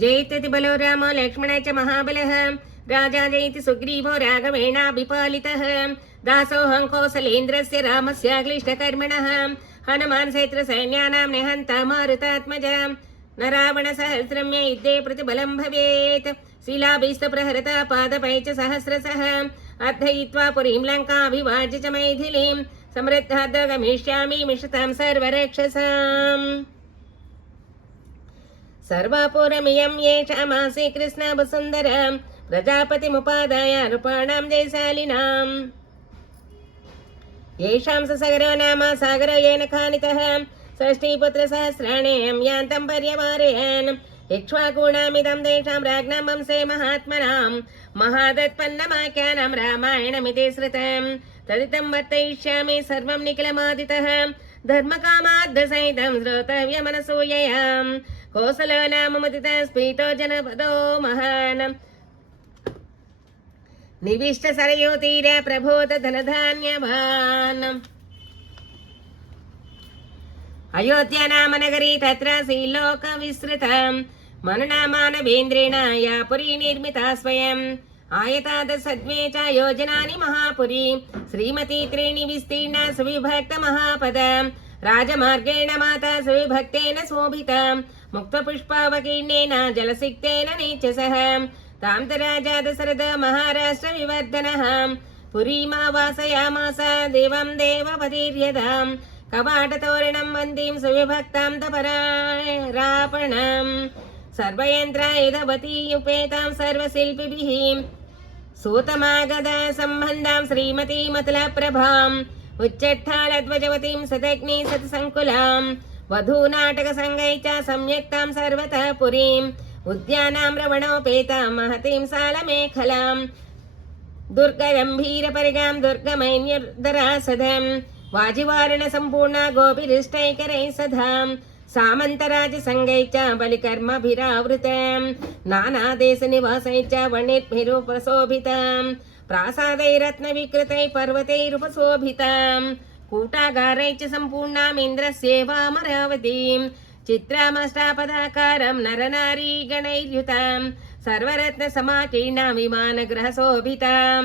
जयत्यति बलो रामो लक्ष्मण च महाबलः राजा जयति सुग्रीवो राघवेणाभिपालितः दासोऽहं कौसलेन्द्रस्य रामस्य क्लिष्टकर्मणः हनुमान् सैन्यानां निहन्ता मारुतात्मजा न रावणसहस्रं मे युद्धे प्रतिबलं भवेत् शिलाभिस्तप्रहरता पादपै च सहस्रशः अर्थयित्वा पुरीं लङ्काभिवाज्य च मैथिलीं समृद्धाद् गमिष्यामि मिषतां सर्वरक्षसाम् सर्वापुरमियं येषामासे कृष्णवसुन्धरं प्रजापतिमुपादाय नृपाणां जयशालिनाम् येषां ससगरो नाम सागरो येन खानितः षष्टिपुत्रसहस्राणि यान्तं पर्यवारयन् इक्ष्वाकूणामिदं तेषां राज्ञां वंशे महात्मनां महादत्पन्नमाख्यानं रामायणमिति श्रुतं तदितं वर्तयिष्यामि सर्वं निखिलमादितः धर्मकामाद्दसहितं श्रोतव्यमनसूयया कोसलो नाम मुदितः स्फीतो जनपदो महान् निविष्ट सरयोतीरे प्रभूत धनधान्यवान् अयोध्या नाम नगरी तत्र श्रीलोकविस्तृतं मनुनामानवेन्द्रेण या पुरी निर्मिता स्वयम् आयताद सद्वे च योजनानि महापुरी श्रीमती त्रीणि विस्तीर्णा सुविभक्त महापद राजमार्गेण माता सुविभक्तेन शोभिता मुक्तपुष्पावकीर्णेन जलसिक्तेन नीचसः तां च राजा दशरथ महाराष्ट्र विवर्धनः पुरीमावासयामास देवं देवपतिर्यदां कवाटतोरणं वन्दीं सुविभक्तां तपरापणं सर्वयन्त्रायुधवती उपेतां सर्वशिल्पिभिः सूतमागदा सम्बन्धां श्रीमती मतलप्रभाम् उच्चट्ठालध्वजवतीं सदग्नि सत्सङ्कुलां वधूनाटकसङ्गै च सम्यक्तां सर्वतः पुरीम् उद्यानां रवणोपेतां महतीं सालमेखलां दुर्गगम्भीरपरिगां दुर्गमैन्यर्धरासदं वाजिवारणसम्पूर्णा गोपिरिष्टैकरैः सदां सामन्तराजसङ्गै च बलिकर्मभिरावृतं नानादेशनिवासै च वणिर्भिरुपशोभितां प्रासादैरत्नविकृतैः पर्वतैरुपशोभितां कूटागारैः च सम्पूर्णामिन्द्रस्येवामरावतीं चित्रामष्टापदाकारं नरनारीगणैर्युतां सर्वरत्नसमाकीर्णां विमानगृहशोभितां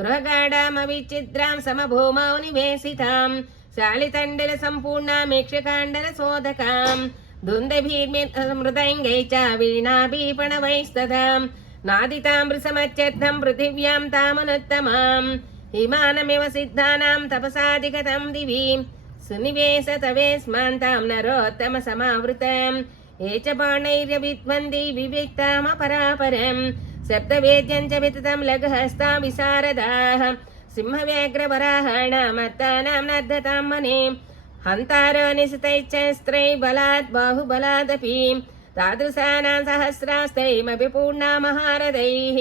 गृहगाढामविचिद्रां समभूमौ निवेशितां शालितण्डलसम्पूर्णामेक्षकाण्डलशोधकां दुन्दभीर्मृदङ्गै च वीणाभीपणवैस्तदां नादितां वृषमच्चद्धं पृथिव्यां तामनुत्तमां हिमानमिव सिद्धानां तपसाधिगतं दिवि सुनिवेश तवेस्मान्तां नरोत्तमसमावृतं ये च बाणैर्यविद्वन्ति विविक्तामपरापरं सप्तवेद्यं च विततं लघुहस्ता विशारदाः सिंहव्याघ्रवराहाणामत्तानां नर्धतां मनिं हन्तारो निशितैश्चस्त्रैः बलात् बाहुबलादपि तादृशानां सहस्रास्त्रैमपि पूर्णा महारथैः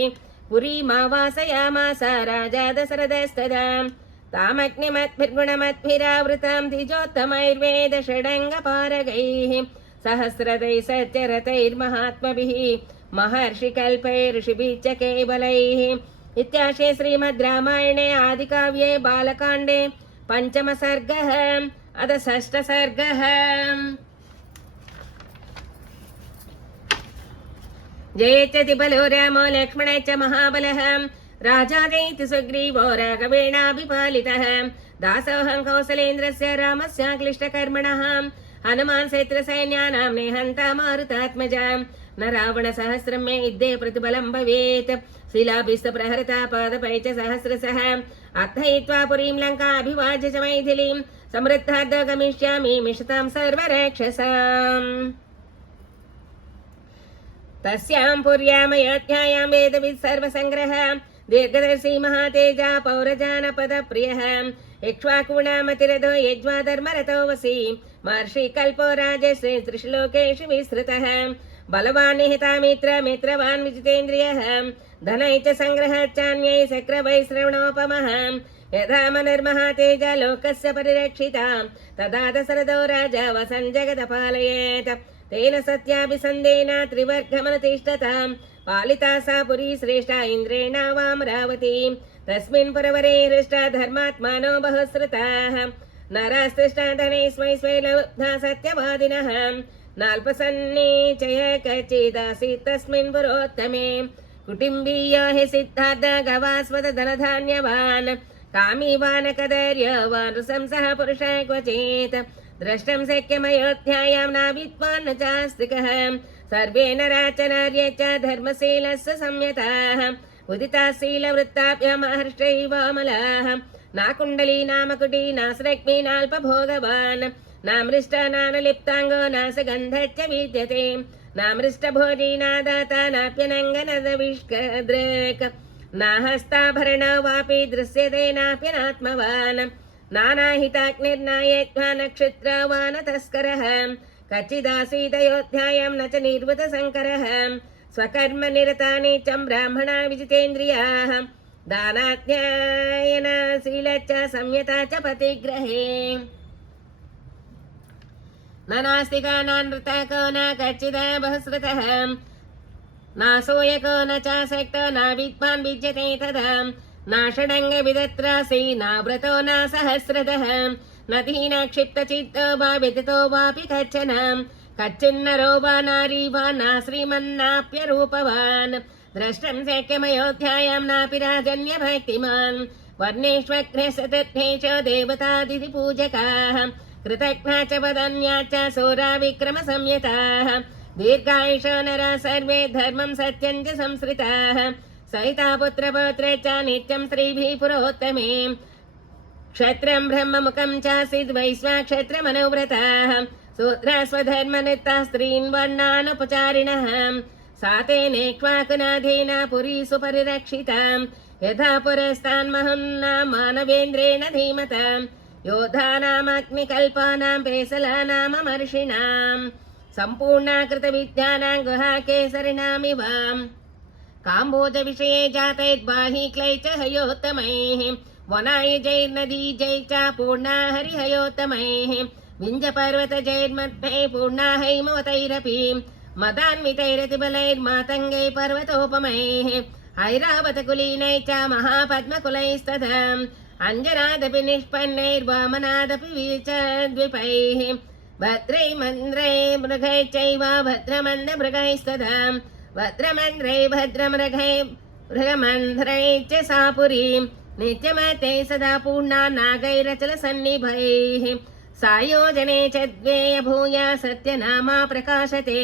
पुरीमावासयामास राजा दशरथस्तदा तामग्निमद्भिर्गुणमद्भिरावृतां द्विजोत्तमैर्वेदषडङ्गपारगैः सहस्रदैः सच्चरतैर्महात्मभिः महर्षिकल्पैः ऋषिभिः च केवलैः इत्याशे श्रीमद् रामायणे आदिकाव्ये बालकाण्डे पञ्चम सर्गः अथ षष्ठ सर्गः। जयत्यति बलो रामो लक्ष्मण च महाबलः राजा जयति सुग्रीवो राघवेणाभिपालितः दासोऽहं कौसलेन्द्रस्य रामस्य क्लिष्टकर्मणः हनुमान् सैन्यानां निहन्ता मारुतात्मजा न रावणसहस्रं मे युद्धे प्रतिबलं भवेत् शिलाभिस्तप्रहरता पादपै च सहस्रशः अर्थयित्वा पुरीं लङ्काभिवाज्य च मैथिलीं समृद्धाद् गमिष्यामि मिषतां सर्वरक्षसाम् तस्यां पुर्यामयोध्यायां वेदवित् सर्वसङ्ग्रह दीर्घदर्शी महातेजा पौरजानपदप्रियः इक्ष्वाकूणामतिरथो यज्वा धर्मरथो वसी महर्षि कल्पो राजश्री त्रिश्लोकेषु विस्तृतः बलवान् निहितामित्र मित्रवान् विजितेन्द्रियः धनै च सङ्ग्रहाच्चान्यै सक्रवै श्रवणोपमः यथा मनुर्महातेजा लोकस्य परिरक्षिता तदा दशरथो राजा वसन् जगदपालयेत् तेन सत्याभिसन्देन त्रिवर्गमनुतिष्ठतां पालिता सा पुरी श्रेष्ठा इन्द्रेणावामरावती तस्मिन् पुरवरे हृष्टा धर्मात्मानो बहुश्रुताः नरास्तुष्टा धने स्मै स्मै लब्धा सत्यवादिनः नाल्पसन्निचय कचिदासीत् तस्मिन् पुरोत्तमे कुटुम्बीयो हि सिद्धार्थ गवास्वत धनधान्यवान् कामी वानकधैर्यवान् संसः पुरुषः क्वचित् द्रष्टुं शक्यमयोध्यायां न विद्वान् न चास्तिकः सर्वे नरा च नार्ये च धर्मशीलस्य संयताः उदिताः शीलवृत्ताभ्यः महर्षैवामलाः ना कुण्डली नामकुटी नास्रग्मी नाल्पभोगवान् नामृष्ट नानलिप्ताङ्गो नासगन्धश्च विद्यते नामृष्टभोजी नादाता नाप्यनङ्गनदविष्कदृक् नाहस्ताभरण वापि दृश्यते नाप्यनात्मवान् नानाहिताग्निर्नायेत्वा नक्षत्रवान् तस्करः कच्चिदासीदयोध्यायां न च निर्वृतशङ्करः स्वकर्म निरतानि च ब्राह्मणा विजितेन्द्रियाः दानाध्यायनशीलश्च संयता च पतिग्रहे न नास्तिको नानृतको न कच्चिद बहुश्रुतः नासोयको न चासक्तो न विद्वान् विद्यते तदा नाषडङ्ग विदत्रासि नाव्रतो न सहस्रतः न दीन क्षिप्तचित्तो वा विदितो वापि कच्छन कच्चिन्नरो वा नारी वा न श्रीमन्नाप्यरूपवान् द्रष्टुं शक्यमयोध्यायां नापि राजन्यभक्तिमान् वर्णेष्वग्नेशतीर्थेष देवतादितिपूजकाः कृतज्ञा च वदन्या च सोरा विक्रमसंयताः दीर्घायुष नरा सर्वे धर्मं सत्यं च संश्रिताः सहिता पुत्रपौत्रे च नित्यं श्रीभिः पुरोत्तमे क्षत्रं ब्रह्ममुखं चासीद् वैश्वाक्षत्रमनुव्रताः शूद्रा स्वधर्मनित्ताः स्त्रीन् वर्णानुपचारिणः सा तेनेक्वाकुनाधीना पुरी सुपरिरक्षिता यथा पुरस्तान्महुन्ना मानवेन्द्रेण धीमता योधानामग्निकल्पानां पेसलानाममर्षिणां सम्पूर्णाकृतविद्यानां गुहाकेसरिणामिव काम्बोजविषये जातैर्बाहि क्लैश्च हयोत्तमैः वनायुजैर्नदीजै च पूर्णा हरिहयोत्तमैः विञ्जपर्वतजैर्मध्ये पूर्णा हैमवतैरपि मदान्वितैरतिबलैर्मातङ्गै पर्वतोपमैः ऐरावतकुलीनै च महापद्मकुलैस्तथा अञ्जनादपि निष्पन्नैर्वामनादपि वीचद्विपैः भद्रै मन्द्रै मृगैश्चैव भद्रमन्दमृगैस्तथा भद्रमन्ध्रै भद्रमृगै मृगमन्ध्रै च सा पुरी नित्यमते सदा पूर्णा नागैरचलसन्निभैः सायोजने च द्वेयभूया सत्यनामा प्रकाशते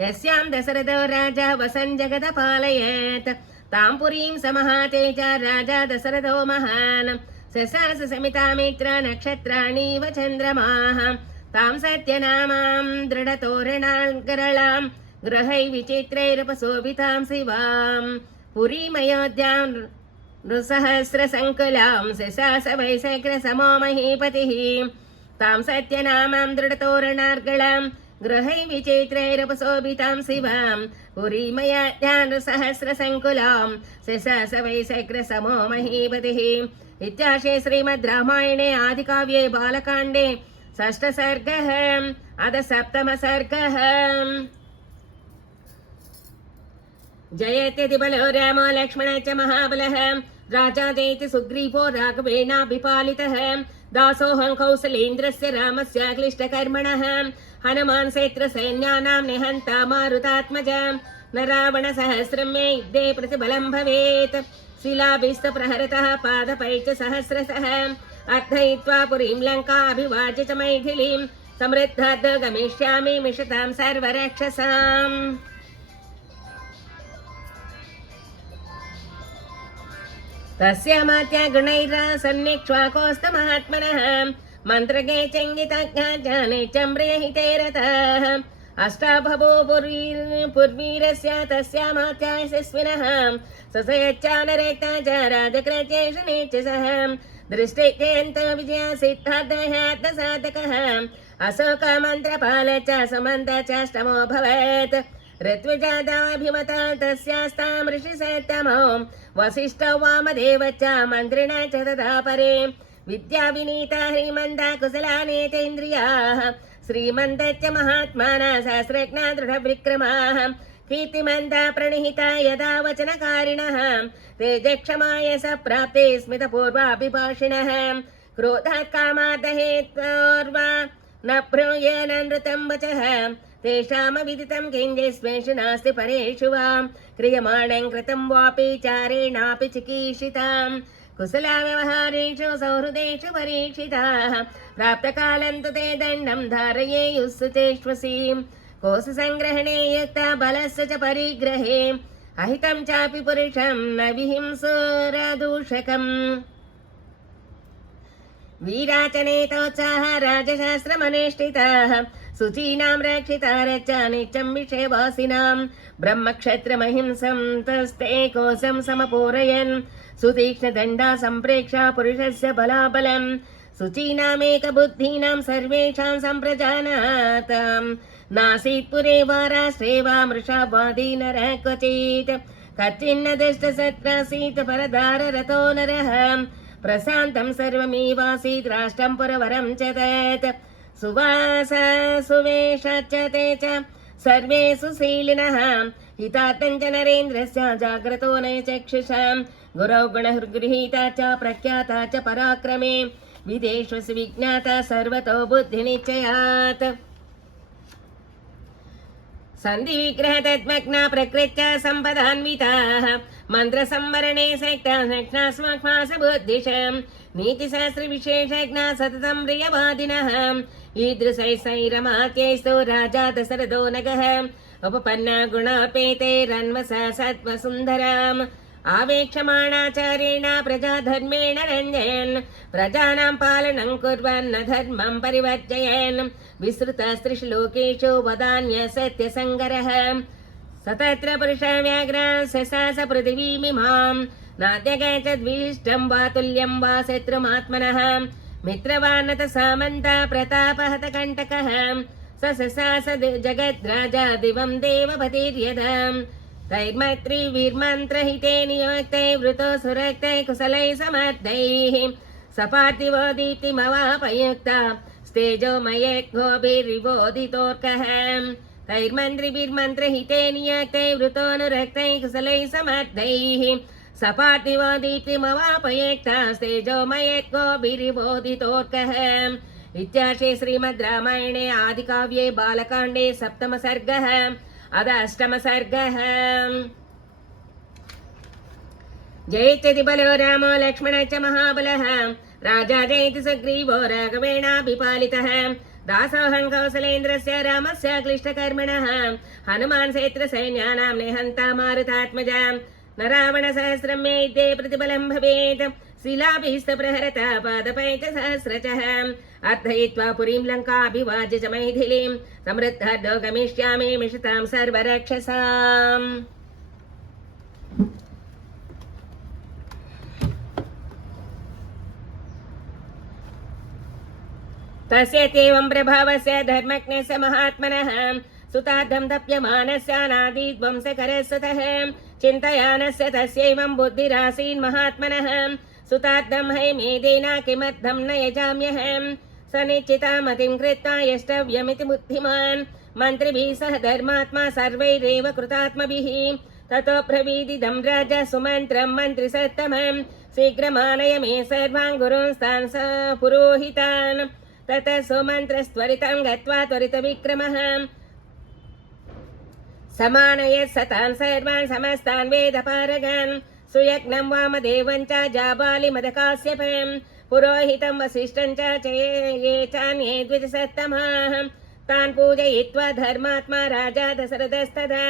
यस्यां दशरथो राजा वसन् जगदपालयत् तां पुरीं समहातेज राजा दशरथो महान् ससास समितामित्र नक्षत्राणीव चन्द्रमाः तां सत्यनामां दृढतोरणागरलां गृहै विचित्रैरुपशोभितां शिवां पुरीमयोध्यां नृसहस्रसङ्कुलां ससास वैशेखरसमो महीपतिः तां सत्यनामां दृढतोरणार्गलां गृहै विचित्रैरुपशोभितां शिवां पुरीमयोध्यां नृसहस्रसङ्कुलां ससास वैशेखरसमो महीपतिः इत्याशे श्रीमद् रामायणे आदिकाव्ये बालकाण्डे षष्ठसर्गः अथ सप्तमसर्गः। जयत्यति बलो रामो लक्ष्मण च महाबलः राजा जयति सुग्रीवो राघवेणाभिपालितः दासोऽहं कौसलेन्द्रस्य रामस्य क्लिष्टकर्मणः हनुमान् सेत्रसैन्यानां निहन्ता मारुतात्मजा न रावणसहस्रं मे युद्धे प्रतिबलं भवेत् शिलाभिस्तप्रहरतः पादपै च सहस्रशः अर्थयित्वा पुरीं लङ्काभिवाज्य च मैथिलीं समृद्धाद् गमिष्यामि मिषतां सर्वरक्षसाम्। तस्य मात्या गुणैरासन्निक्ष्वाकोस्तमहात्मनः मन्त्रगे चङ्गितज्ञाने चम्रियहिते रतः अष्टाभवो पुर्वीरस्य तस्या मात्या यशस्विनः ससयच्चानरेक्ता च राजकृत्येष नेच्छसः दृष्टित्यन्त विजया सिद्धार्थसाधकः अशोकमन्त्रपाल च सुमन्त चाष्टमो भवेत् ऋत्विजादाभिमता तस्यास्तां ऋषिसत्तमो वसिष्ठौ वामदेव च मन्त्रिण च तथा परे विद्याविनीता ह्रीमन्ता कुशला नेतेन्द्रियाः श्रीमन्तश्च महात्मानः सहस्रज्ञा दृढविक्रमाः कीर्तिमन्ता प्रणिहिता यदा वचनकारिणः तेजक्षमाय स प्राप्ते स्मितपूर्वाभिभाषिणः क्रोधात् कामात् हेतोर्वा न ब्रूयेन नृतं वचः तेषामविदितं किञ्चिस्मेषु नास्ति परेषु वा क्रियमाणं कृतं वापि चारेणापि चिकीर्षिताम् कुशलाव्यवहारेषु सौहृदेषु परीक्षिताः प्राप्तकालं तु ते दण्डं धारयेयुस्सुतेष्वसि कोशसङ्ग्रहणे युक्ता बलस्य च परिग्रहे अहितं चापि पुरुषं न विहिंसुरदूषकम् वीराचनेतोत्साह राजशास्त्रमनुष्ठिताः शुचीनां रक्षिता रचा नित्यं विषयवासिनां ब्रह्मक्षत्रमहिंसं तस्ते कोशं समपूरयन् सुतीक्ष्णदण्डा सम्प्रेक्षा पुरुषस्य बलाबलं शुचीनामेकबुद्धीनां सर्वेषां सम्प्रजानातां नासीत् पुरे वा राष्ट्रे वा मृषा वादी नरः क्वचित् कच्चिन्न दुष्टशत्रासीत् परदाररतो नरः प्रशान्तं सर्वमेवासीत् राष्ट्रं पुरवरं च तत् सुवास सुवेशश्च ते च सर्वे सुशीलिनः हितार्थं च नरेन्द्रस्य जाग्रतो नयचक्षुषां गुरौ गुणगृहीता च प्रख्याता च पराक्रमे विदेशेषु विज्ञाता सर्वतो बुद्धिनिश्चयात् सन्धिविग्रह तद्मग्ना प्रकृत्या सम्पदान्विताः मन्त्रसंवरणे सक्ताः बुद्धिशं नीतिशास्त्रविशेषज्ञा सततं प्रियवादिनः ईदृशैरमात्यैस्तु राजा दशरथो नगः उपपन्ना गुणापेतैरन्वसा सत्त्वसुन्दराम् आवेक्षमाणाचार्येण प्रजाधर्मेण रञ्जयन् प्रजानां पालनं कुर्वन् धर्मं परिवर्जयन् विस्तृतस्त्रिषु लोकेषु वदान्य सत्यसङ्गरः सतत्र पुरुषव्याघ्रः शशास पृथिवीमिमां नाद्यगच्छद्विष्टं वा तुल्यं वा शत्रुमात्मनः मित्रवानत सामन्त प्रतापहतकण्टकः स शशास जगद्राजा दिवं देवपतिर्यदाम् तैर्मैत्री वीर्मन्त्रहिते नियोक्तै वृतो सुरक्तै कुशलै समर्थैः सपार्थिवो दीप्तिमवापयुक्ता स्तेजोमयेऽभिरिवोदितोऽर्कः तैर्मन्त्रिभिर्मन्त्रहिते नियोक्तै वृतोऽनुरक्तै कुशलै समर्थैः सपार्थिवो दीप्तिमवापयुक्ता स्तेजोमयेऽभिरिवोदितोऽर्कः इत्यार्षे श्रीमद् रामायणे आदिकाव्ये बालकाण्डे सप्तम सर्गः अद अष्टम सर्गः जयत्यति बलो रामो लक्ष्मणः च महाबलः राजा जयति सुग्रीवो राघवेणाभिपालितः दासोऽहं कौसलेन्द्रस्य रामस्य क्लिष्टकर्मणः हनुमान् क्षेत्रसैन्यानां निहन्ता मारुतात्मजा न रावणसहस्रं मे युद्धे प्रतिबलं भवेत् शिलाभिस्तप्रहरता पादपैकसहस्रचः अर्थयित्वा पुरीं लङ्काभिवाज्य च मैथिलीं समृद्धार्दो गमिष्यामि मिषतां सर्वरक्षसाम् तस्य तेवं प्रभावस्य धर्मज्ञस्य महात्मनः सुतार्थं तप्यमानस्य अनादिध्वंसकरस्ततः चिन्तयानस्य तस्यैवं बुद्धिरासीन् महात्मनः सुतार्थं हैमेदेना किमर्थं न यजाम्यहं स निश्चितामतिं कृत्वा यष्टव्यमिति बुद्धिमान् मन्त्रिभिः सह धर्मात्मा सर्वैरेव कृतात्मभिः ततो ब्रवीदिदं राजा सुमन्त्रं मन्त्रिसत्तमं शीघ्रमानय मे सर्वान् गुरूंस्तान् स पुरोहितान् ततः सुमन्त्रस्त्वरितं गत्वा त्वरितविक्रमः समानयत् सतान् सर्वान् समस्तान् वेदपारगान् सुयज्ञं वामदेवं च जाबालिमदकास्यपं पुरोहितं वसिष्ठं च ये चान्ये द्विजसत्तमाः तान् पूजयित्वा धर्मात्मा राजा दशरथस्तदा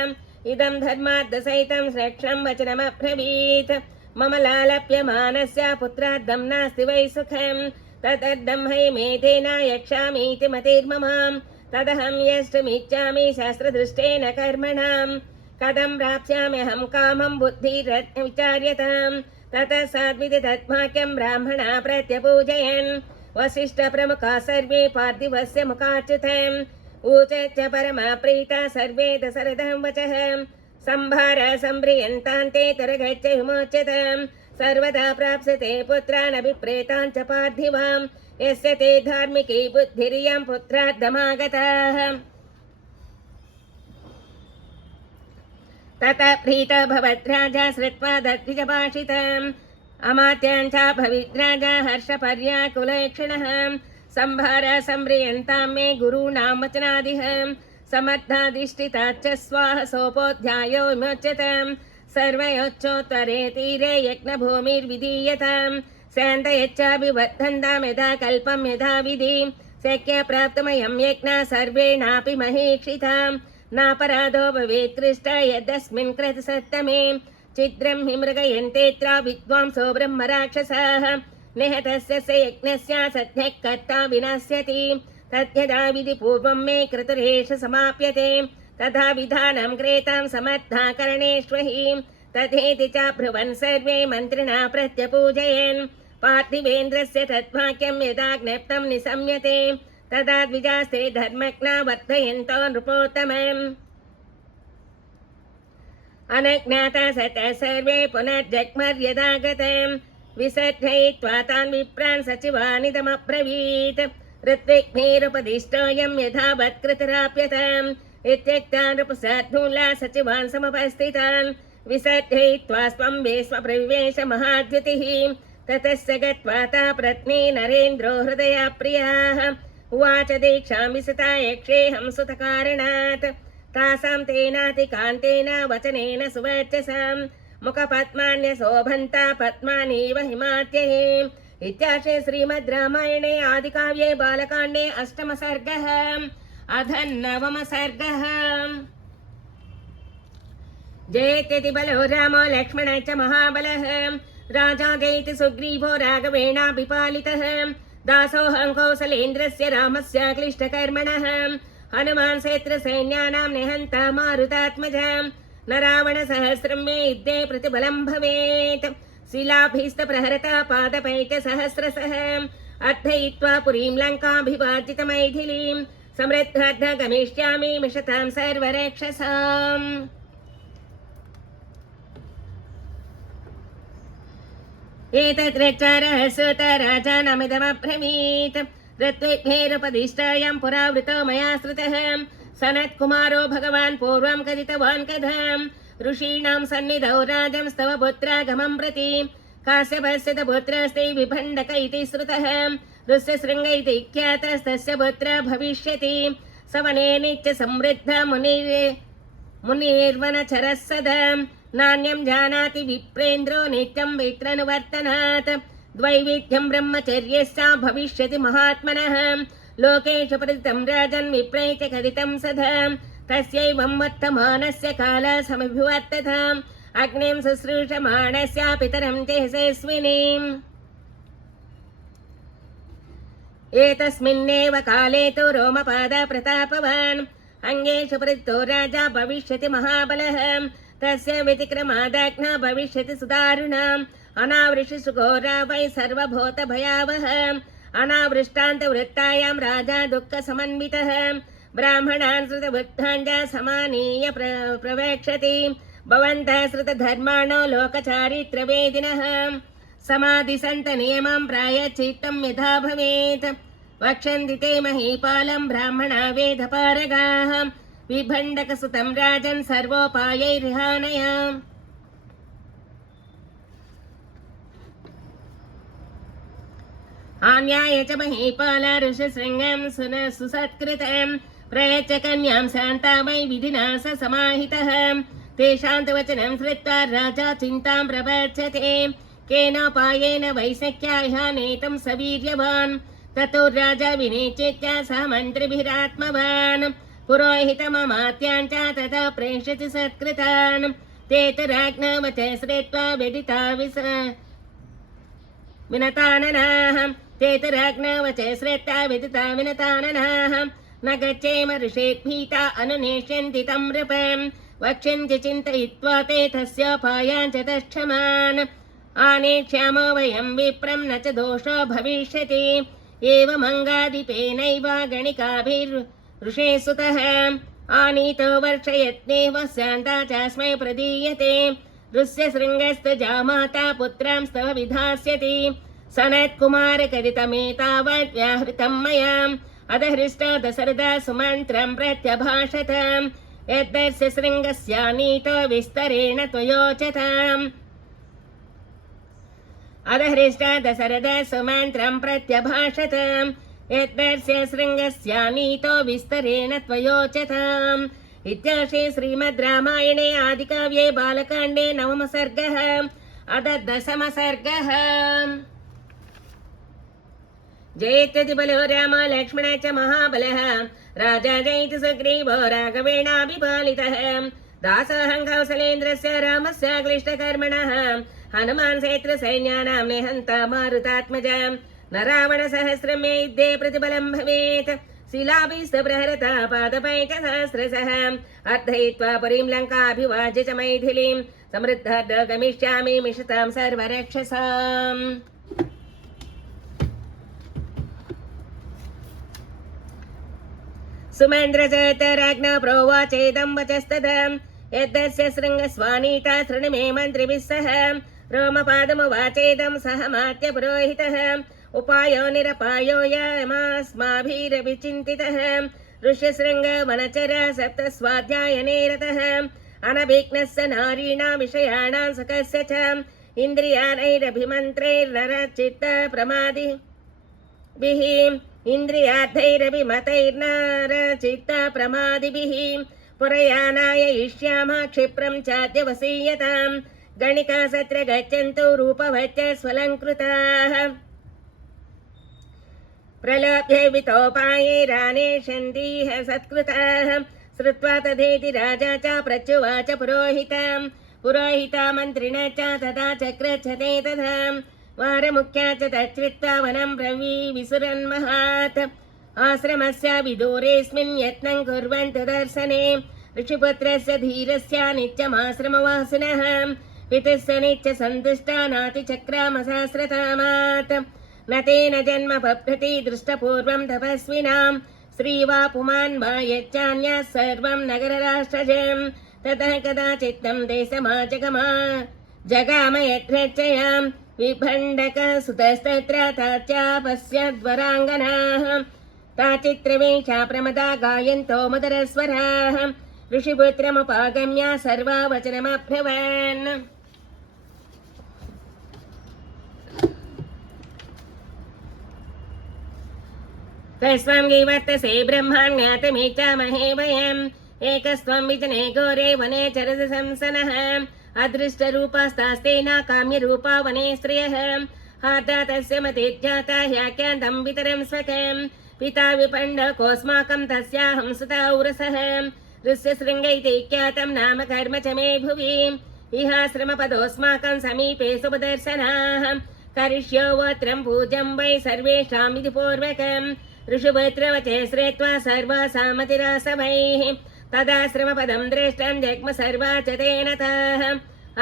इदं धर्मार्थसहितं श्रेष्ठं वचनमब्रवीत् मम लालप्यमानस्य पुत्रार्थं नास्ति वै सुखं तदर्थं हैमेधेन यक्षामीति मतिर्ममां तदहं यष्टुमिच्छामि शास्त्रदृष्टेन कर्मणाम् कथं प्राप्स्याम्यहं कामं बुद्धिर्विचार्यताम् ततः साद्विति तद्वाक्यं ब्राह्मणा प्रत्यपूजयन् वसिष्ठप्रमुखा सर्वे पार्थिवस्य मुखाच्युतम् ऊचश्च परमा प्रीता सर्वे दशरथं वचः संभार सम्भ्रियन्तान्ते तरगच्छ विमोच्यताम् सर्वदा प्राप्स्यते पुत्रान् अभिप्रेतान् च पार्थिवाम् यस्य ते धार्मिकी बुद्धिरियं पुत्रार्थमागताः ततः प्रीतो भवद्राजा श्रुत्वा दद्विजभाषितम् अमात्यान् च भविद्राजा हर्षपर्याकुलेक्षणः संभार सम्भ्रियन्तां मे गुरूणां वचनादिह समर्थाधिष्ठिताच्च स्वाह सोपोऽध्यायो विमोच्यताम् सर्वयोच्चोत्तरे तीरे यज्ञभूमिर्विधीयताम् शान्तयच्चाभिवर्धन्ताम् यथा कल्पम् यथा विधि शक्य प्राप्तमयं यज्ञः सर्वेणापि महीक्षिताम् नापराधो भवेत् कृष्ट यदस्मिन् कृतसत्तमे चिद्रं हि मृगयन्तेऽत्र विद्वांसो ब्रह्मराक्षसाः निहतस्य स यज्ञस्य सद्यः कर्ता विनाश्यति तद्यदा विधि पूर्वं मे कृतरेष समाप्यते तथा विधानं क्रेतां समर्था करणेष्वहि तथेति च ब्रुवन् सर्वे मन्त्रिणा प्रत्यपूजयन् पार्थिवेन्द्रस्य तद्वाक्यं यदा ज्ञप्तं निशम्यते तदा द्विजास्ते धर्मज्ञा वर्धयन्तो नृपोत्तमम् अनज्ञाता सतः सर्वे पुनर्जग्मर्यदा गतम् विसर्जयित्वा तान् विप्रान् सचिवानिदमब्रवीत् ऋत्विग्भिरुपदिष्टोऽयं यथावत्कृतराप्यताम् इत्युक्ता नृपसार्धूला सचिवान् समुपस्थितान् विसर्जयित्वा स्वं वेश्मप्रविवेश महाद्युतिः ततः स गत्वा ता प्रत्नी नरेन्द्रो हृदया प्रियाः उवाच दीक्षां विसता यक्षेऽहं सुतकारणात् तासां तेनातिकान्तेन वचनेन सुवर्चसां मुखपद्मान्यशोभन्ता पद्मानीव हिमात्यये इत्यार्षे श्रीमद् रामायणे आदिकाव्ये बालकाण्डे अष्टमसर्गः अथ नवमसर्गः जयत्यति बलो रामो लक्ष्मण च महाबलः राजा जयति सुग्रीवो राघवेणाभिपालितः दासोऽहं कौसलेन्द्रस्य रामस्य क्लिष्टकर्मणः हनुमान् सेत्रसैन्यानां निहन्ता मारुतात्मजः न रावणसहस्रं मे युद्धे प्रतिबलं भवेत् शिलाभिस्तप्रहरता पादपैकसहस्रशः अर्थयित्वा पुरीं लङ्काभिवार्जितमैथिलीं समृद्धार्थ गमिष्यामि मिषतां सर्वरक्षसाम् एतद्रचारः सुत राजानमिदमब्रवीत् ऋत्विग्भिरुपदिष्टायां पुरावृतो मया श्रुतः सनत्कुमारो भगवान् पूर्वं कथितवान् कथम् ऋषीणां सन्निधौ राजंस्तव पुत्रागमं प्रति काश्यपस्य पुत्रस्ते विभण्डक इति श्रुतः ऋष्यशृङ्ग इति ख्यातस्तस्य पुत्रः भविष्यति सवने नित्य समृद्ध मुनिर्वनचरः सदा नान्यं जानाति विप्रेन्द्रो नित्यं वित्रनुवर्तनात् द्वैविध्यं ब्रह्मचर्यस्य भविष्यति महात्मनः लोकेषु प्रतितं राजन् विप्रैत्य कथितं सदा तस्यैवं वर्तमानस्य कालः समभिवर्तताम् अग्निं शुश्रूषमाणस्य पितरं तेजस्विनीम् एतस्मिन्नेव काले तु रोमपाद प्रतापवान् अङ्गेषु प्रतितो राजा भविष्यति महाबलः तस्य व्यतिक्रमादाज्ञा भविष्यति सुदारुणाम् अनावृष्टिषु घोरा वै सर्वभूत भयावह अनावृष्टान्तवृत्तायां राजा दुःखसमन्वितः ब्राह्मणान् श्रुतवृत्तान् च समानीय प्रवेक्षति भवन्तः श्रुतधर्माणो लोकचारित्रवेदिनः समाधिसन्तनियमं प्रायश्चित्तं यथा भवेत् वक्षन्ति ते महीपालं ब्राह्मणा वेदपारगाः विभण्डकसुतं राजन् सर्वोपायैर्हानय आन्याय च महीपाल ऋषशृङ्गं सुसत्कृतं प्रयच्च कन्यां शान्ता वै विधिना स समाहितः तेषां तु वचनं श्रुत्वा राजा चिन्तां प्रवर्तते केनोपायेन वै शक्याय नेतुं सवीर्यवान् ततो राजा विनिचित्य सह मन्त्रिभिरात्मवान् पुरोहितममात्यान् च तथा प्रेषति सत्कृतान् ते तु राज्ञावच श्रुत्वा व्यदिता विनताननाः ते तु राज्ञावच श्रुत्वा व्यदिता विनताननाः न गच्छेम ऋषेद्भीता अनुनेष्यन्ति तं नृपं वक्ष्यन्ति चिन्तयित्वा ते तस्योपायान् च तक्षमान् आनेक्ष्यामो वयं विप्रं न च दोषो भविष्यति एवमङ्गाधिपेनैव गणिकाभिर्ऋषे सुतः आनीतो वर्षयत्नेव शान्ता चास्मै प्रदीयते ऋष्यशृङ्गस्तु जामाता पुत्रांस्तव विधास्यति सनत्कुमार कथितमेतावत् व्याहृतं मया अधहृष्टो दशरथः सुमन्त्रं प्रत्यभाषत यद्दस्य शृङ्गस्यानीतो विस्तरेण त्वयोच्यताम् अधहृष्ट दशरथः सुमन्त्रं प्रत्यभाषत यद्दर्श्य शृङ्गस्यानीतो विस्तरेण त्वयोच्यताम् इत्यार्षे श्रीमद् रामायणे आदिकाव्ये बालकाण्डे नवमः सर्गः अथ दशमः सर्गः। जयत्यति बलो राम लक्ष्मण च महाबलः राजा जयति सुग्रीवो राघवेणाभिपालितः दासोऽहं कौसलेन्द्रस्य रामस्य क्लिष्टकर्मणः हनुमान् सेत्रसैन्यानां निहन्ता मारुतात्मजा न रावणसहस्रं मे युद्धे प्रतिबलं भवेत् शिलाभिस्तप्रहरता पादपैकसहस्रशः अर्थयित्वा पुरीं लङ्काभिवाज्य च मैथिलीं समृद्धार्थ गमिष्यामि मिषतां सर्वरक्षसाम्। सुमेन्द्रजयतराज्ञा प्रोवाचेदं वचस्तदा यद्दस्य शृङ्गस्वानीता शृणु मे मन्त्रिभिः सह रोमपादमुवाचेदं सह मात्य पुरोहितः उपायो निरपायो यमास्माभिरविचिन्तितः ऋष्यशृङ्गवनचर सप्तस्वाध्यायने रतः अनभिघ्नस्य नारीणां विषयाणां सुखस्य च इन्द्रियाणैरभिमन्त्रैर्नरचित्तप्रमादिभिः इन्द्रियार्थैरभिमतैर्नरचित्तप्रमादिभिः पुरयानाय इष्यामः क्षिप्रं चाद्यवसीयताम् गणिका सत्र गच्छन्तु रूपवच्च स्वलङ्कृताः प्रलोभ्य वितोपायैरानेशन्तीह सत्कृताः श्रुत्वा तथेति राजा च प्रत्युवाच पुरोहिता मन्त्रिणा च तथा चक्रच्छते तथा वारमुख्या च तच्छ्रुत्वा वनं विसुरन्महात् आश्रमस्य विदूरेऽस्मिन् यत्नं कुर्वन्तु दर्शने ऋषिपुत्रस्य धीरस्य नित्यमाश्रमवासिनः पितुस्य नित्य सन्तुष्टा नातिचक्रामसहस्रतामात् न तेन जन्म पप्रति दृष्टपूर्वं तपस्विनां श्रीवा पुमान् वा यच्चान्यः सर्वं नगरराष्ट्रजम् ततः कदाचित्तं देशमाजगाम यत्रचयां विभण्डकसुतस्तत्र ताच्यापश्यद्वराङ्गनाः ताचित्रवेषा प्रमदा गायन्तो मधुरस्वराः ऋषिपुत्रमुपागम्य सर्वा वचनमब्रवन्। तस्त्वं गीवर्तसे ब्रह्मान् ज्ञातमेचामहे वयम् एकस्त्वं विजने घोरे वने चरसंसनः अदृष्टरूपास्तास्तेन काम्यरूपा वने स्त्रियः हाता तस्य मतिर्जाता ह्याख्यान्तं पितरं स्वकम् पिता विपण्डकोऽस्माकं तस्याहं सुता उरसः ऋष्यशृङ्गैते ख्यातं नाम कर्म च मे भुवि इहाश्रमपदोऽस्माकं समीपे सुभदर्शनाः करिष्यो वोत्रं पूजं वै सर्वेषां विधिपूर्वकम् ऋषिपुत्रवचे श्रेत्वा सर्वासामतिरासवैः तदाश्रमपदं दृष्टं जग्म सर्वा च तेन ताः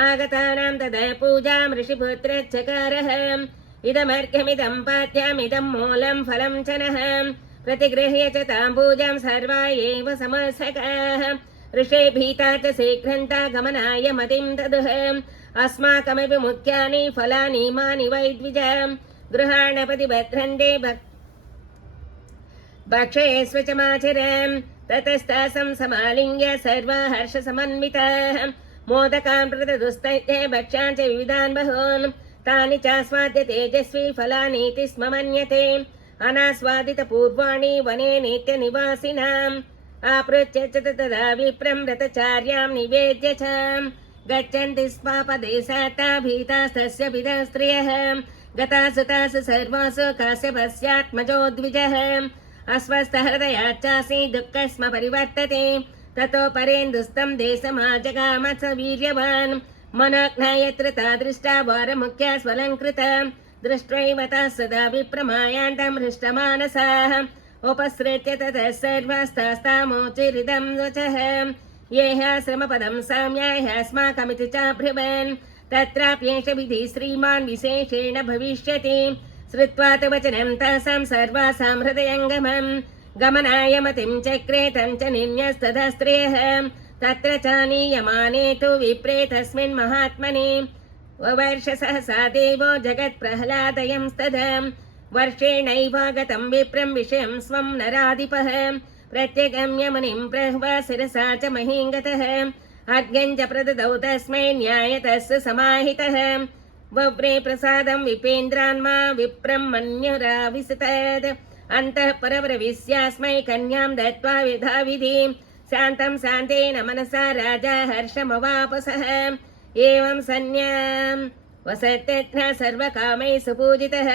आगतानां तदा पूजां ऋषिपुत्रश्चकारः इदमर्घ्यमिदं पाद्यमिदं मूलं फलं च नः प्रतिगृह्य च तां पूजां सर्वा एव समसकाः ऋषे भीता च शीघ्रन्ता गमनाय मतिं ददुः अस्माकमपि मुख्यानि फलानि मानि वै द्विज गृहाणपति भद्रन्ते भक्षयस्व च माचरम् ततस्तासं समालिङ्ग्य सर्वा हर्षसमन्विताः मोदकान् प्रददुस्तैः भक्ष्यान् च विविधान् बहून् तानि चास्वाद्य तेजस्वी फलानीति स्म मन्यते अनास्वादितपूर्वाणि वने नित्यनिवासिनाम् आपृच्छ्य च तदा विप्रं व्रतचार्यां निवेद्य च गच्छन्ति स्मापदेशाता भीतास्तस्य पितः स्त्रियः गतासु तासु सर्वासु काश्यपस्यात्मजो द्विजः अस्वस्थहृदयाच्चासि दुःखस्म परिवर्तते ततो परेन्दुस्तं देशमाजगाम स वीर्यवान् मनोज्ञा यत्र तादृष्टा वारमुख्या स्वलङ्कृता दृष्ट्वैव ताः सदा विप्रमायान्तं हृष्टमानसाः उपसृत्य ततः सर्वास्तास्तामोचिरिदं वचः ये ह्याश्रमपदं साम्याय ह्यस्माकमिति चाब्रुवन् तत्राप्येष विधिः श्रीमान् विशेषेण भविष्यति श्रुत्वा तु वचनं तासां सर्वासां हृदयङ्गमम् गमनाय मतिं चक्रे तं च निन्यस्तथा स्त्रियः तत्र चानीयमाने तु विप्रे तस्मिन् महात्मने ववर्षसहसा देवो जगत्प्रह्लादयंस्तदा वर्षेणैवागतं विप्रं विषयं स्वं नराधिपः प्रत्यगम्य मुनिं प्रह्वा शिरसा च महीङ्गतः अर्घ्यं च प्रददौ तस्मै न्यायतस्य समाहितः वव्रे प्रसादं विपेन्द्रान्मा विप्रं मन्युराविशतत् अन्तः परप्रविश्यास्मै कन्यां दत्त्वा विधाविधिं शान्तं शान्तेन मनसा राजा हर्षमवापसः एवं सन्न्यां वसत्यग्नः सर्वकामैः सुपूजितः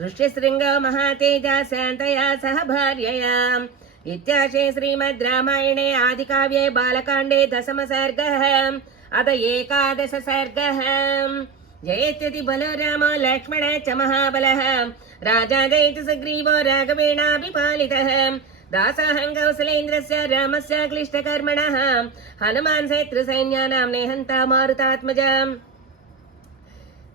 ऋष्यशृङ्गो महातेजा शान्तया सह भार्यया इत्याशे श्रीमद् रामायणे आदिकाव्ये बालकाण्डे दशम सर्गः अथ एकादश सर्गः जयत्यति बलो रामो लक्ष्मण च महाबलः राजा जयति सुग्रीवो राघवेणाभिपालितः दासाहं कौसलेन्द्रस्य रामस्य क्लिष्टकर्मणः हनुमान् शत्रुसैन्यानां निहन्ता मारुतात्मजा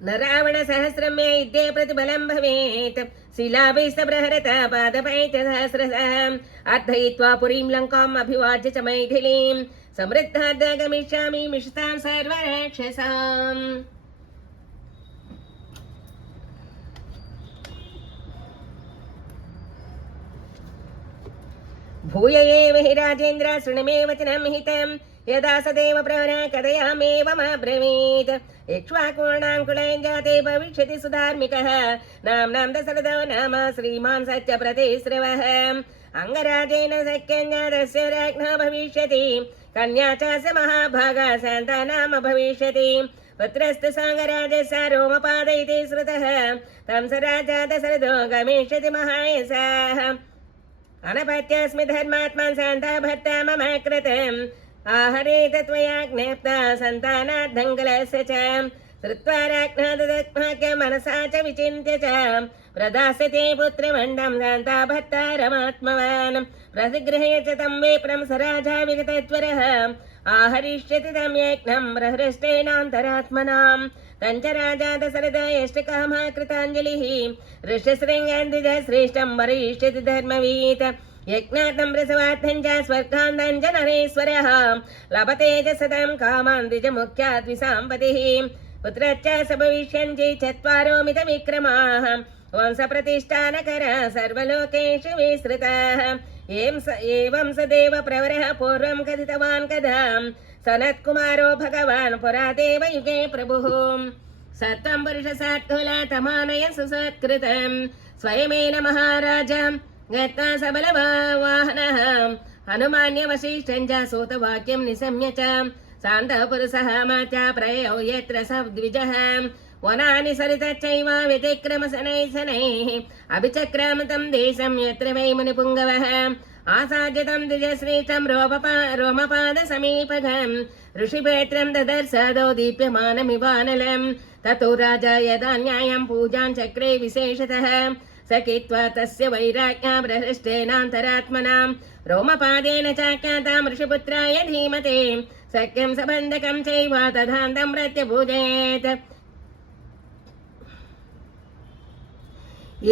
न रावणसहस्रं मे युद्धे प्रतिबलं भवेत् शिलाभिस्तबृहरत पादपैश्च सहस्रशः अर्थयित्वा पुरीं लङ्काम् अभिवाज्य च मैथिलीं समृद्धाद् गमिष्यामि मिषतां सर्वराक्षसाम् भूय एव हि राजेन्द्र शृणुमे वचनं हितं यदा सदैव प्रवरा कथयामेवमब्रवीत् इक्ष्वाकुणां कुलेन जाते भविष्यति सुधार्मिकः नाम्नां दशरथो नाम श्रीमान् सत्यप्रतिश्रवः अङ्गराजेन सख्यं जातस्य राज्ञः भविष्यति कन्या च स महाभागा शान्तानाम भविष्यति पुत्रस्तु साङ्गराजस्य रोमपाद इति श्रुतः तं स राजा दशरथो गमिष्यति महायशः अनपत्यस्मि धर्मात्मा शान्ता भर्ता मम कृतम् आहरेत त्वया ज्ञाप्ता सन्तानाद्धङ्गलस्य च श्रुत्वा राज्ञा ददत्माख्य मनसा च विचिन्त्य च प्रदास्यते पुत्रमण्डं शान्ता भर्ता रमात्मवान् प्रतिगृह्य च तं विप्रं स राजा विगतत्वरः आहरिष्यति तं यज्ञं प्रहृष्टेनान्तरात्मनां तञ्च राजा दशरथ यष्टकामः कृताञ्जलिः ऋष्यशृङ्गं श्रेष्ठं वरिष्यति धर्मवीत यज्ञातं प्रसवार्थं च स्वर्गान्तं च नरेश्वरः लभते च सतं कामान् द्विजमुख्यात् विसाम्पतिः पुत्रश्च स भविष्यन्ति चत्वारो मितविक्रमाः वंशप्रतिष्ठानकरः सर्वलोकेषु विस्तृतः एवं स देवप्रवरः पूर्वं कथितवान् कदा सनत्कुमारो भगवान् पुरा देवयुगे प्रभुः सत्वं पुरुषसात्कुलतमानय सुसत्कृतं स्वयमेन महाराजा गत्वा सबलवाहनः हनुमान्य वसिष्ठं च सूतवाक्यं निशम्य च शान्तः पुरुषः मात्या प्रयौ यत्र स द्विजः वनानि सरितश्चैव व्यतिक्रमशनैः शनैः अभिचक्राम तं देशं यत्र वै मुनिपुङ्गवः आसाद्य तं द्विजश्रेष्ठं रोमपादसमीपगं ऋषिपेत्रं ददर्शदौ दीप्यमानमिवानलं ततो राजा यदा न्यायं पूजां चक्रे विशेषतः सखित्वा तस्य वैराग्या प्रहृष्टेनान्तरात्मनां रोमपादेन चाख्यातां ऋषिपुत्राय धीमते सख्यं सबन्धकं चैव तदान्तं प्रत्यभुजेत्